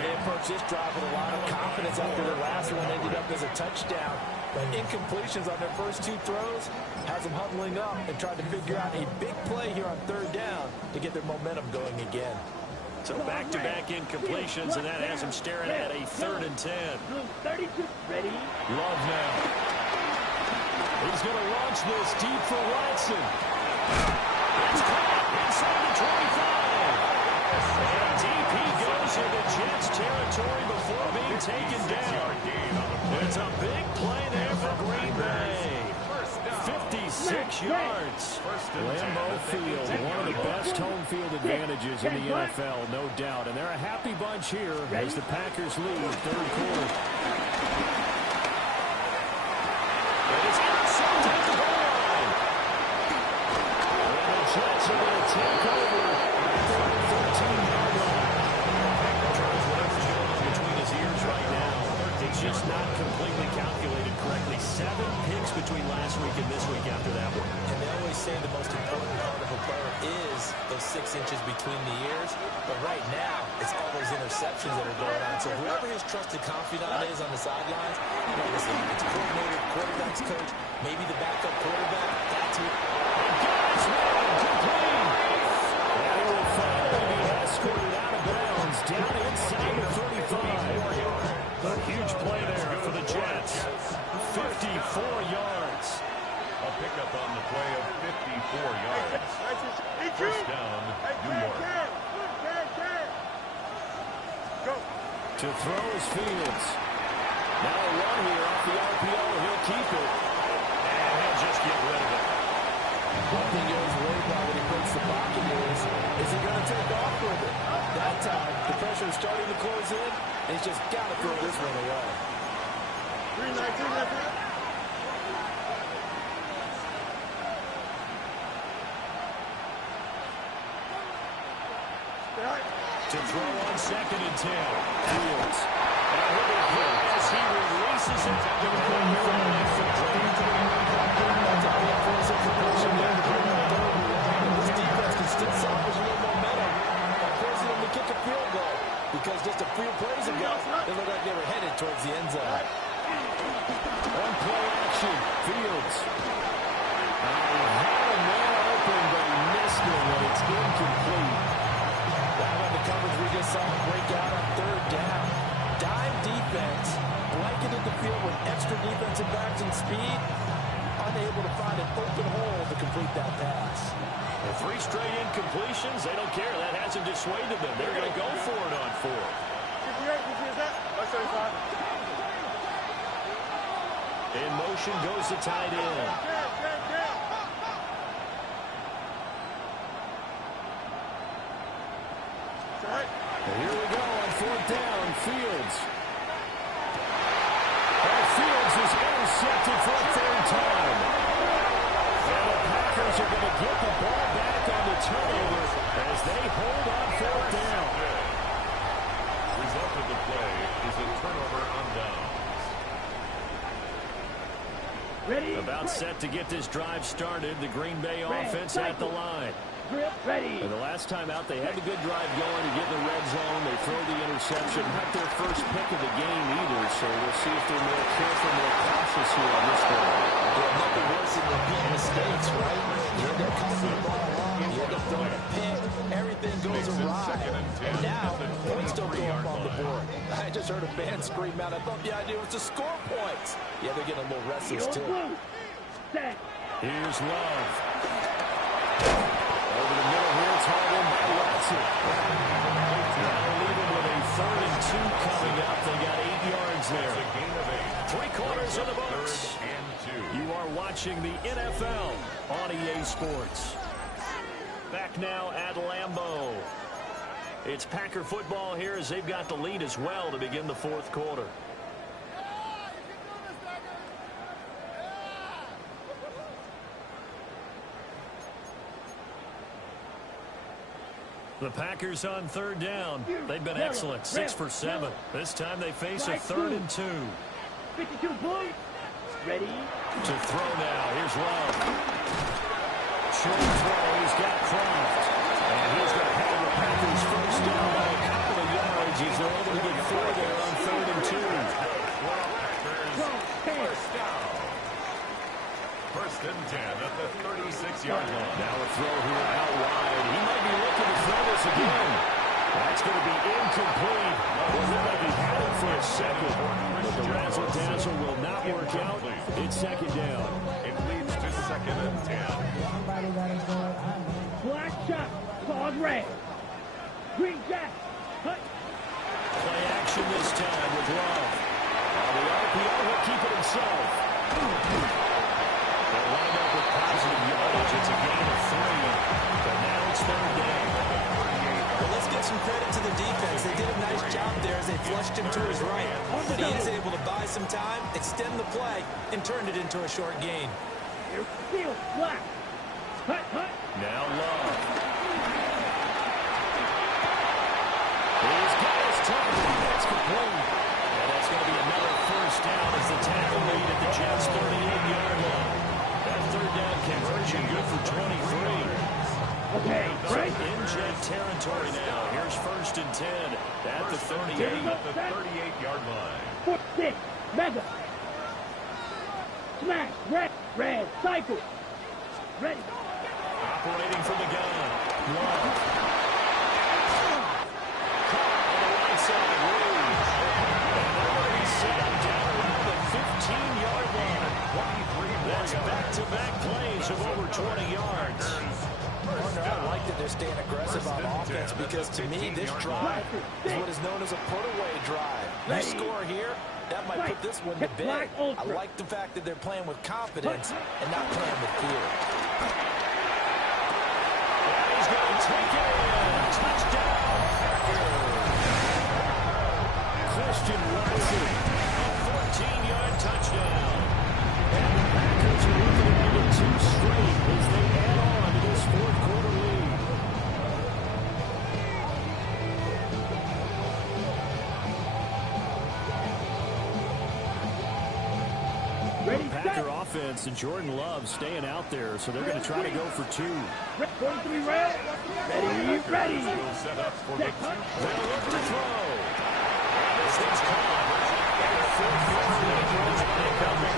They approached this drive with a lot of confidence after their last one ended up as a touchdown. But incompletions on their first 2 throws has them huddling up and trying to figure out a big play here on 3rd down to get their momentum going again. So back-to-back incompletions, and that has them staring at a 3rd and 10. 32, ready? Love now. He's going to launch this deep for Watson. It's caught inside the 25. And deep he goes into Jets territory before being taken down. It's a big play there for Green Bay. 56 yards. Lambeau Field, one of the best home field advantages in the NFL, no doubt. And they're a happy bunch here as the Packers lead 3rd quarter. And it's intercepted at the goal line. And the Jets are going to take over at the 13-yard line. Whatever's going on between his ears right now, it's just not completely calculated correctly. 7 picks between last week and this week after that one. And they always say the most important part of a player is those 6 inches between the ears. But right now, it's all those interceptions that are going on. So whoever his trusted confidant is on the sidelines, you know, listen, it's coordinator, quarterback's coach, maybe the backup quarterback. That's who. Guys, complete. And he will finally be escorted out of bounds down inside the 35. A huge play there for the Jets. 54 yards. A pickup on the play of 54 yards. First down, New York. To throw is Fields. Now a run here off the RPO. He'll keep it. And he'll just get rid of it. One thing you always worry about when he breaks the pocket is he going to take off with it? That time, the pressure is starting to close in, and he's just got to throw this one away. 3-19, To throw on 2nd and 10. Fields. And a little hit as he releases it. This defense can still salvage a little momentum by forcing them to kick a field goal. Because just a few plays ago, they looked like they were headed towards the end zone. On play action. Fields. Had a man open, but he missed it when it's incomplete. That on the coverage we just saw him break out on 3rd down. Dime defense, blanketed the field with extra defensive backs and speed, unable to find an open hole to complete that pass. Well, 3 straight incompletions, they don't care. That hasn't dissuaded them. They're going to go for it on 4th. In motion goes the tight end. Here we go on 4th down. Fields. And Fields is intercepted for a 3rd time. And the Packers are going to get the ball back on the turnover as they hold on 4th down. Result of the play is a turnover on downs. ready? About set to get this drive started. The Green Bay offense at the line. Grip, ready. And the last time out, they had a good drive going to get in the red zone. They throw the interception. Not their first pick of the game either, so we'll see if they're more careful, more cautious here on this one. Yeah, nothing worse than repeat mistakes, right? You end up cutting the ball long, you end up throwing a pick, everything goes awry. And now, points don't go up on the board. I just heard a fan scream out, I thought the idea was to score points. Yeah, they're getting a little restless, too. Set. Here's Love. Over the middle here, it's hauled in by Watson. Now leaving with a 3rd and 2 coming up. They got 8 yards there. It's a gain of 8. 3 quarters of the books. 3rd and 2. You are watching the NFL on EA Sports. Back now at Lambeau. It's Packer football here as they've got the lead as well to begin the fourth quarter. The Packers on third down. They've been excellent, 6 for 7. This time they face a 3rd and 2. 52 blue. Ready. To throw now. Here's Love. Short throw. He's got Kraft. And he's going to have the Packers first down by a couple of yards. He's able to get 4 there on 3rd and 2. First and 10 at the 36-yard line. Now a throw here out wide. He might be looking to throw this again. That's going to be incomplete. Well, they might be headed for a second. But the razzle-dazzle will not work out. It's second down. It leads to 2nd and 10. Black shot. Called red. Green jack. Hut. Play action this time with Love. The RPO will keep it himself. They wind up with positive yardage. It's a gain of 3. But now it's 3rd down. Well, let's give some credit to the defense. They did a nice job there as they flushed him to his right. But he is able to buy some time, extend the play, and turned it into a short gain. Field. Black. Hut. Hut. Now Love. He's got his target. That's complete. And that's going to be another first down as the tackle lead at the Jets' 38-yard line. That 3rd down conversion good for 23. Okay, right. In Jet territory now. Here's 1st and 10 at the 38. At the 38-yard line. 4-6. Mega. Smash. Red. Cycle. Ready. Operating from the gun. Love. Caught on the right side. Rouge. And they're going to be set down around the 15-yard line. 23. That's back-to-back plays of over 20 yards. I like that they're staying aggressive on offense because, to me, this drive is what is known as a put-away drive. You score here, that might put this one to bed. I like the fact that they're playing with confidence and not playing with fear. He's going to take it in. Touchdown, Packers. Christian Watson, a 14-yard touchdown. And the Packers are looking to make it 2 straight as they add on to this fourth quarter lead. Ready, Packer offense and Jordan Love staying out there, so they're going to try to go for 2. 43 rail. Ready. Set up for the They'll look to throw. And this one's caught. And the 4th quarter lead goes by a couple.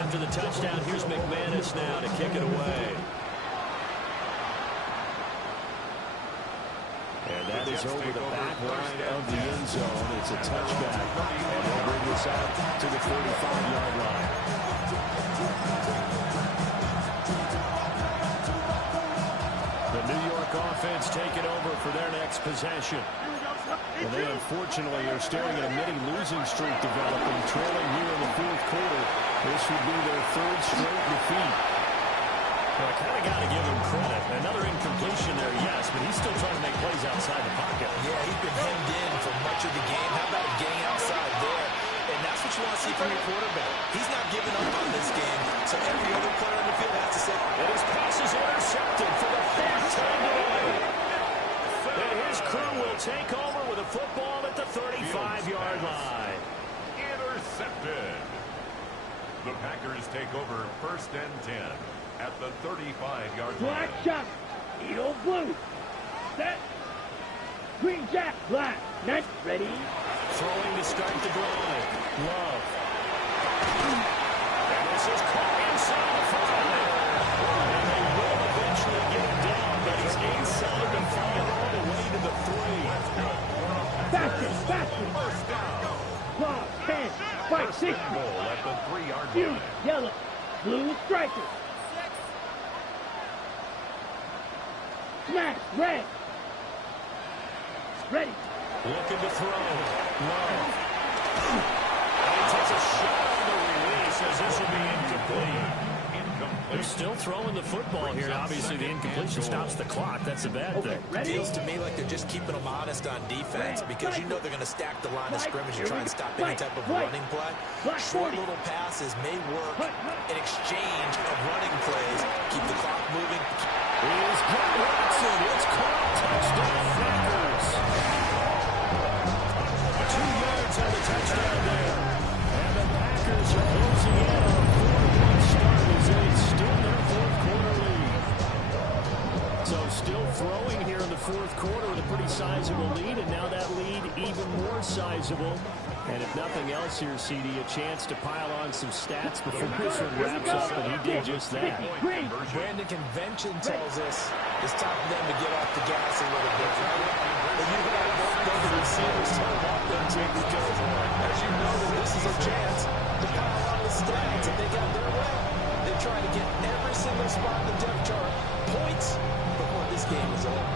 After the touchdown, here's McManus now to kick it away. And that is over the back line of the end zone. It's a touchback. And they'll bring this out to the 45-yard line. The New York offense taking over for their next possession. And they unfortunately are staring at a mini losing streak developing, trailing here in the fourth quarter. This would be their 3rd straight defeat. Well, I kind of got to give him credit. Another incompletion there, yes, but he's still trying to make plays outside the pocket. Yeah, he's been hemmed in for much of the game. How about getting outside there? And that's what you want to see from your quarterback. He's not giving up on this game, so every other player on the field has to say, and his pass is intercepted for the 4th time today. And his crew will take over with a football at the 35-yard line. Intercepted. The Packers take over 1st and 10 at the 35-yard line. Black shot. Eagle blue. Set. Green jack. Black. Net. Ready. Throwing to start the drive. Love. And this is caught inside the 5. And they will eventually get him down, but he's inside the 5 all the way to the 3. Faster. First down. Claw. 10. Fight. 6. Goal at the 3-yard Blue. line. Yellow. Blue striker. Smash. Red. Ready. Looking to throw. Love. And he takes a shot on the release as this will be incomplete. They're still throwing the football here. Obviously, the incompletion stops the clock. That's a bad thing. It feels to me like they're just keeping them honest on defense because you know they're going to stack the line of scrimmage and try and stop any type of running play. Short little passes may work in exchange of running plays. Keep the clock moving. Here's Greg Watson. It's caught. Touchdown, Packers. 2 yards on the touchdown there. And the Packers are closing in on a 4-1 start as they extend their fourth-quarter lead. So still throwing here in the fourth quarter with a pretty sizable lead, and now that lead even more sizable. And if nothing else here, CD, a chance to pile on some stats before this one wraps up, and he did just that. Brandon, convention tells us it's time for them to get off the gas a little bit, right? But you got to work the receivers to want them to, because as you know, this is a chance to pile on the stats. If they got their way, they try to get every single spot in the depth chart points before this game is over.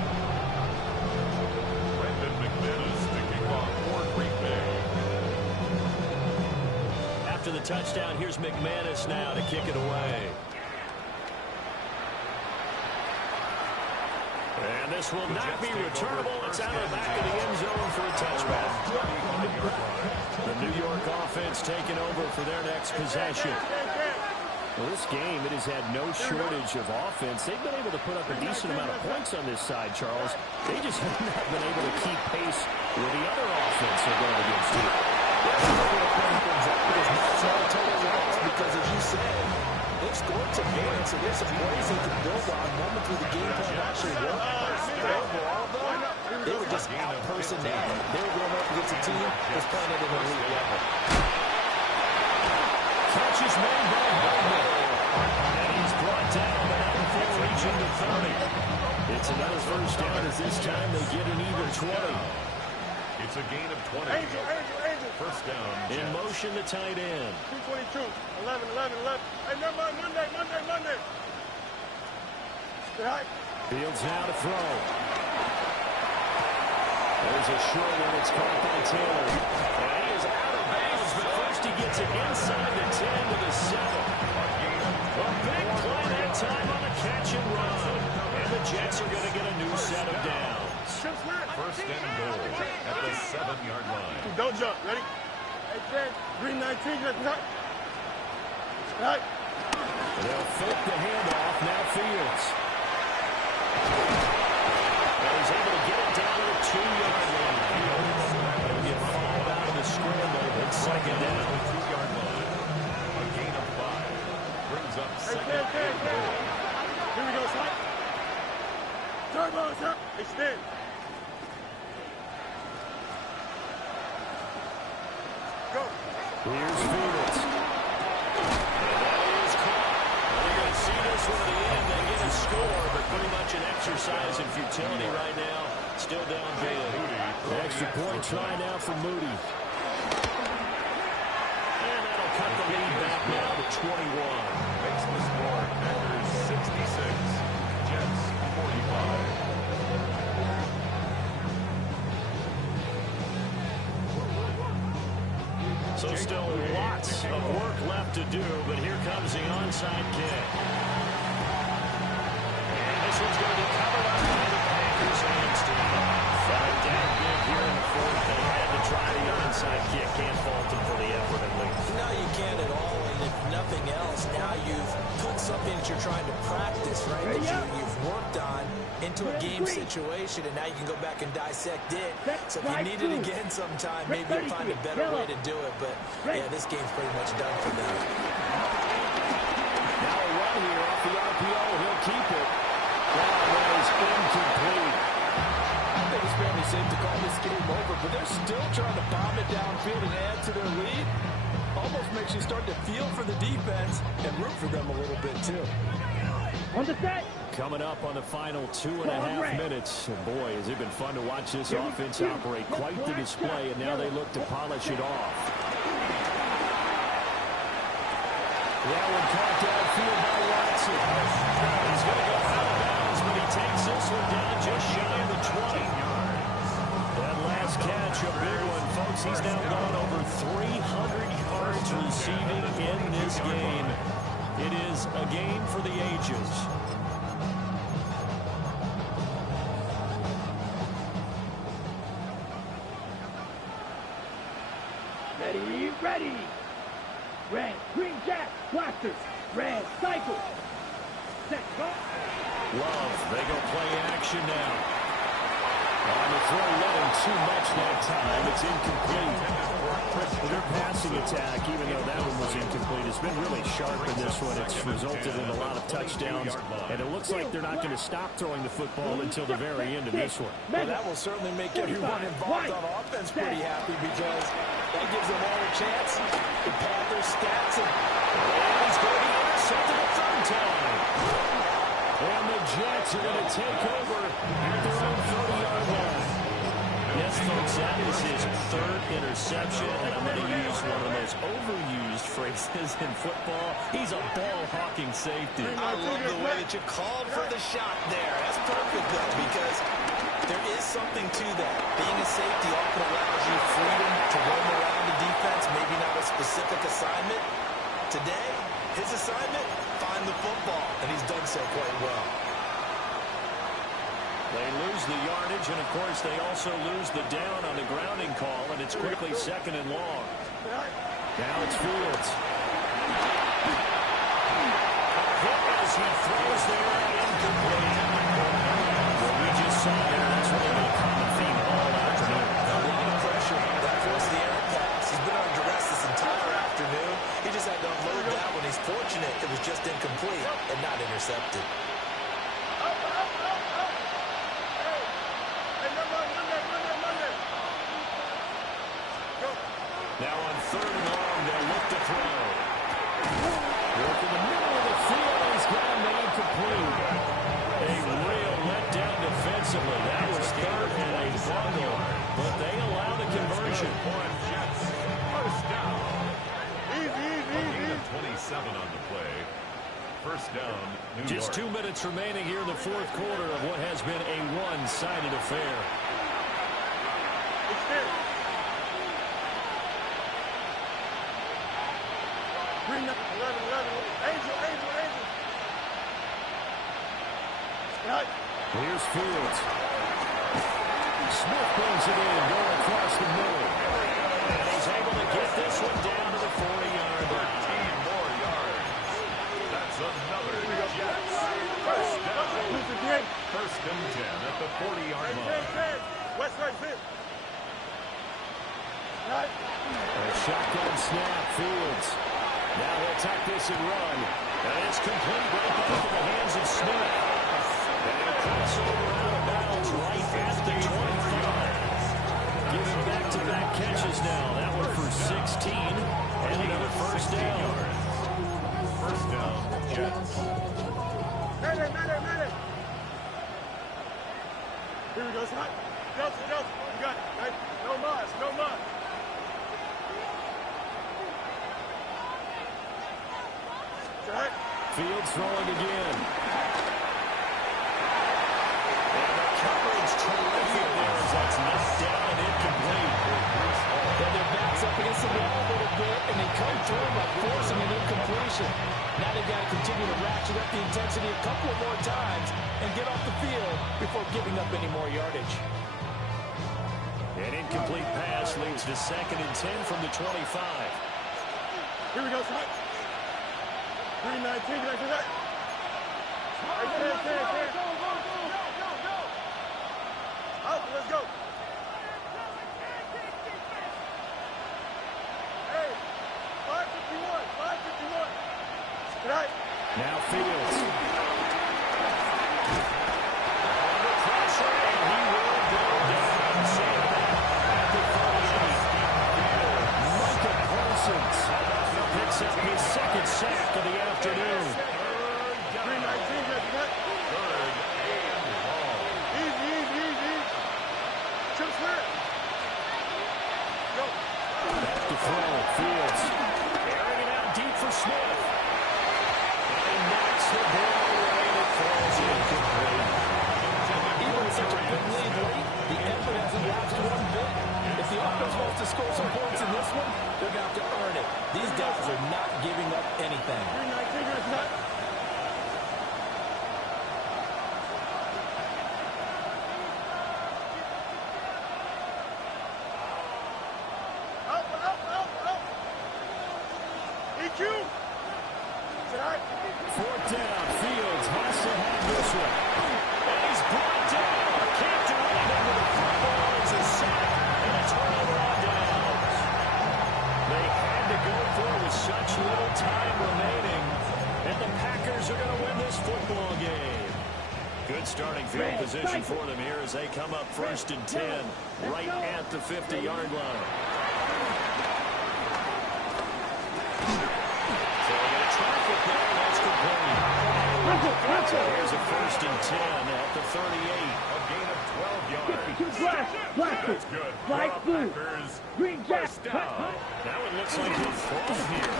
Brandon McManus to kick off for Green Bay. After the touchdown, here's McManus now to kick it away. And this will not be returnable. It's out of the back of the end zone for a touchback. The New York offense taking over for their next possession. Well, this game, it has had no shortage of offense. They've been able to put up a decent amount of points on this side, Charles. They just have not been able to keep pace with the other offense they're going against here. Because as you said, they've scored some points, so there's some plays they can build on. Moments where the game plan actually worked. Overall, though, they were just out-personnel. They were going up against a team that's playing at an elite level. Catch is made by Bowman. And he's brought down, but not before reaching the 30. It's another first down as this time they get an even 20. It's a gain of 20. Angel. First down. In motion, the tight end. 222. 11. Hey, Monday. Stay high. Fields now to throw. There's a short one. It's caught by Taylor. And he is out of bounds, but first he gets it inside the 10 to the 7. A big play that time on the catch and run. And the Jets are going to get a new set of downs. First and goal at the 7-yard line. Don't jump. Ready? Hey, Ken. Green 19. Let's not. Right. They'll fake the handoff. Now Fields. And he's able to get it down to the 2-yard line. He'll get fouled out of the scramble. It's second down. 2-yard line. A gain of 5. Brings up second and goal. Here we go, son. Turbo, sir. Extend. Go. Here's Fields. And that is caught. They're going to see this one at the end. They get a score, but pretty much an exercise in futility right now. Still down big. Extra point try now for Moody. And that'll cut the lead back now to 21. Makes the score Packers 66. Jets 45. So still lots of work left to do, but here comes the onside kick. And this one's going to be covered up by the Packers hands team. Five down big here in the fourth. They had to try the onside kick. Can't fault them for the effort at least. No, you can't at all, and if nothing else, now you've put something that you're trying to practice, right, that you've worked on into a game situation, and now you can go back and dissect it. So if you need it again sometime, maybe you'll find a better way to do it. But, yeah, this game's pretty much done for them. Now a run here off the RPO. He'll keep it. That was incomplete. I think it's fairly safe to call this game over, but they're still trying to bomb it downfield and add to their lead. Almost makes you start to feel for the defense and root for them a little bit, too. On the set. Coming up on the final 2.5 minutes. And boy, has it been fun to watch this offense operate. Quite the display, and now they look to polish it off. That one caught downfield by Watson. He's going to go out of bounds, but he takes this one down just shy of the 20. That last catch, a big one, folks. He's now gone over 300 yards receiving in this game. It is a game for the ages. Ready, ready. Red, green jack, blaster. Red, cycle. Set, go. Love, they go play action now. On the throw, letting too much that time. It's incomplete. Their passing attack, even though that one was incomplete, has been really sharp in this one. It's resulted in a lot of touchdowns, and it looks like they're not going to stop throwing the football until the very end of this one. Well, that will certainly make everyone involved on offense pretty happy because that gives them all a chance to pad their stats. And he's going to be intercepted a third time. And the Jets are going to take over at their own 30-yard line. Yes, folks, that is his third interception, and I'm going to use one of the most overused phrases in football. He's a ball-hawking safety. I love the way that you called for the shot there. That's perfect, though, because there is something to that. Being a safety often allows you freedom to roam around the defense, maybe not a specific assignment. Today, his assignment, find the football, and he's done so quite well. They lose the yardage, and, of course, they also lose the down on the grounding call, and it's quickly second and long. Now it's Fields. As he throws there, incomplete. What we just saw there, that's really been a common theme all afternoon. A lot of pressure. That forced the air pass. He's been under duress this entire afternoon. He just had to unload that when he's fortunate it was just incomplete and not intercepted. Now on third and long, they'll look to throw. Work in the middle of the field. He's got him incomplete. A real letdown defensively. That was third and a bundle, but they allow the conversion. First down. Easy. 27 on the play. First down, New Just York. 2 minutes remaining here in the fourth quarter of what has been a one-sided affair. Bring up 11. Angel. Right. Here's Fields. Smith brings it in, going across the middle. And he's able to get this one down to the 40-yard line. 13 more yards. That's another Jets. First down. First and 10 at the 40-yard line. West right fit. A shotgun snap, Fields. Now he'll attack this and run. And it's complete right back to the hands of Smith. And a crossover out of bounds right at the 25. Giving back-to-back catches now. That one for 16. And another first down. First down, Jets. Madden. Here we go, son. Nelson. You got it. Right? No mas. Fields throwing again. And the coverage terrific there as that's knocked down and incomplete. Well, their backs up against the wall a little bit, and they come through by forcing an incompletion. Now they've got to continue to ratchet up the intensity a couple of more times and get off the field before giving up any more yardage. An incomplete pass leads to second and 10 from the 25. Here we go, son. 3-19, get back to that. Go. Out, let's go. Hey, 5:51. Good night. Now Fields. Under pressure, and he will go down. Save that at the 38. Micah Parsons picks up his second sack of the afternoon. 3:19, let's go. Third and long. Easy. Chip Smith. Go. Back to throw. Fields. Airing it out deep for Smith. And he knocks the ball away and it falls incomplete. Even with such a big lead late, the effort hasn't lasted to score some points in this one, they're going to have to earn it. These guys are not giving up anything. Fourth down. Fields has to have this one. And he's brought down. Can't do anything with the football. It's a sack and a turnover on downs. They had to go for it with such little time remaining. And the Packers are going to win this football game. Good starting field position for them here as they come up 1st and 10 right at the 50-yard line. Here's a 1st and 10 at the 38. A gain of 12 yards. Black good. blue, green jack. Now it looks like he'll fall here.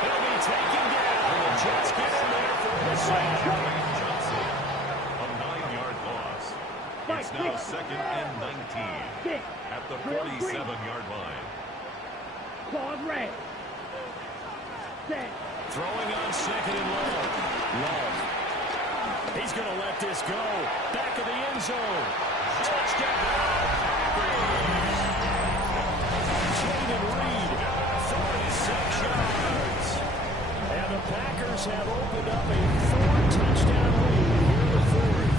He'll be taken down. The Jets get in there for the sack. A 9-yard loss. It's now 2nd and 19 at the 47-yard line. Claude Ray. Set. Throwing on 2nd and long. Love. He's going to let this go. Back of the end zone. Touchdown. Jaden Reed, 46 yards. And the Packers have opened up a 4-touchdown lead here in the 4th.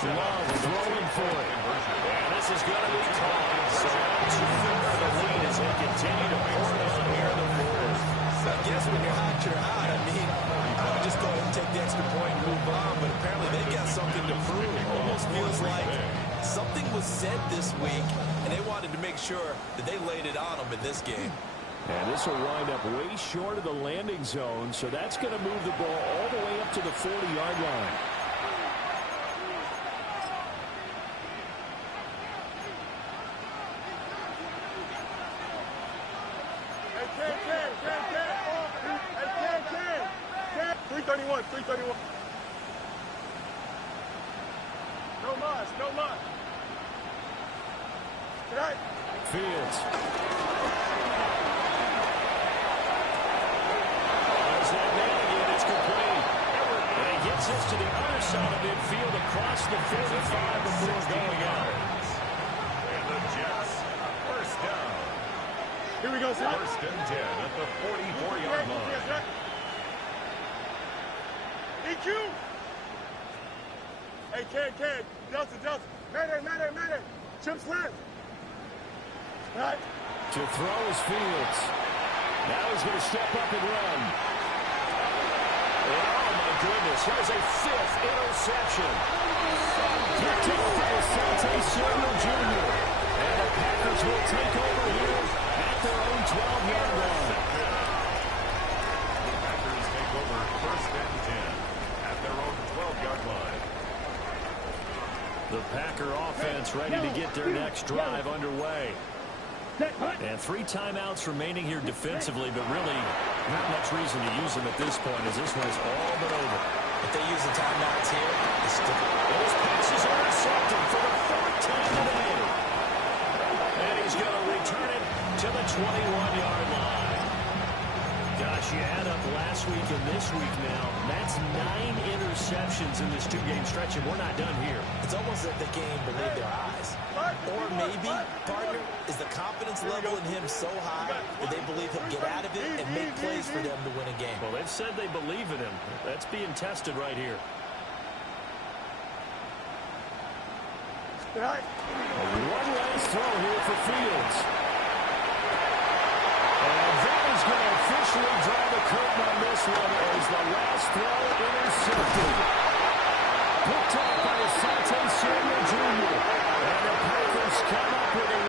Love throwing for it. And this is going to be caught. So 2/4 the lead as they continue to pour it on here in the 4th. I guess when you're hot, you're hot. I mean, I would just go ahead and take the extra point and move on, but apparently they've got something to prove. Almost feels like something was said this week, and they wanted to make sure that they laid it on them in this game. And this will wind up way short of the landing zone, so that's going to move the ball all the way up to the 40-yard line. No more. Fields. And he gets this to the other side of midfield across the 45 before going out. And the Jets, 1st down. Here we go, sir. 1st and 10 at the 44-yard line. EQ. Hey, Ken. Delta. Mayday. Chips left. Right. To throw is Fields. Now he's going to step up and run. Oh, my goodness. Here's a 5th interception. Picked off by Asante Samuel Jr. And the Packers will take over here at their own 12-yard line. The Packers take over 1st and 10 at their own 12-yard line. The Packer offense ready to get their next drive underway. And 3 timeouts remaining here defensively, but really not much reason to use them at this point as this one is all but over. If they use the timeouts here, it's still... Those passes are intercepted for the 4th time today. And he's going to return it to the 21-yard line. Gosh, you add up last week and this week now. That's 9 interceptions in this 2-game stretch, and we're not done here. It's almost like they can't even believe their eyes. Or maybe, partner, is the confidence level in him so high that they believe he'll get out of it and make plays for them to win a game. Well, they've said they believe in him. That's being tested right here. A one last throw here for Fields. And that is going to officially draw the curtain on this one as the last throw intercepted. Picked off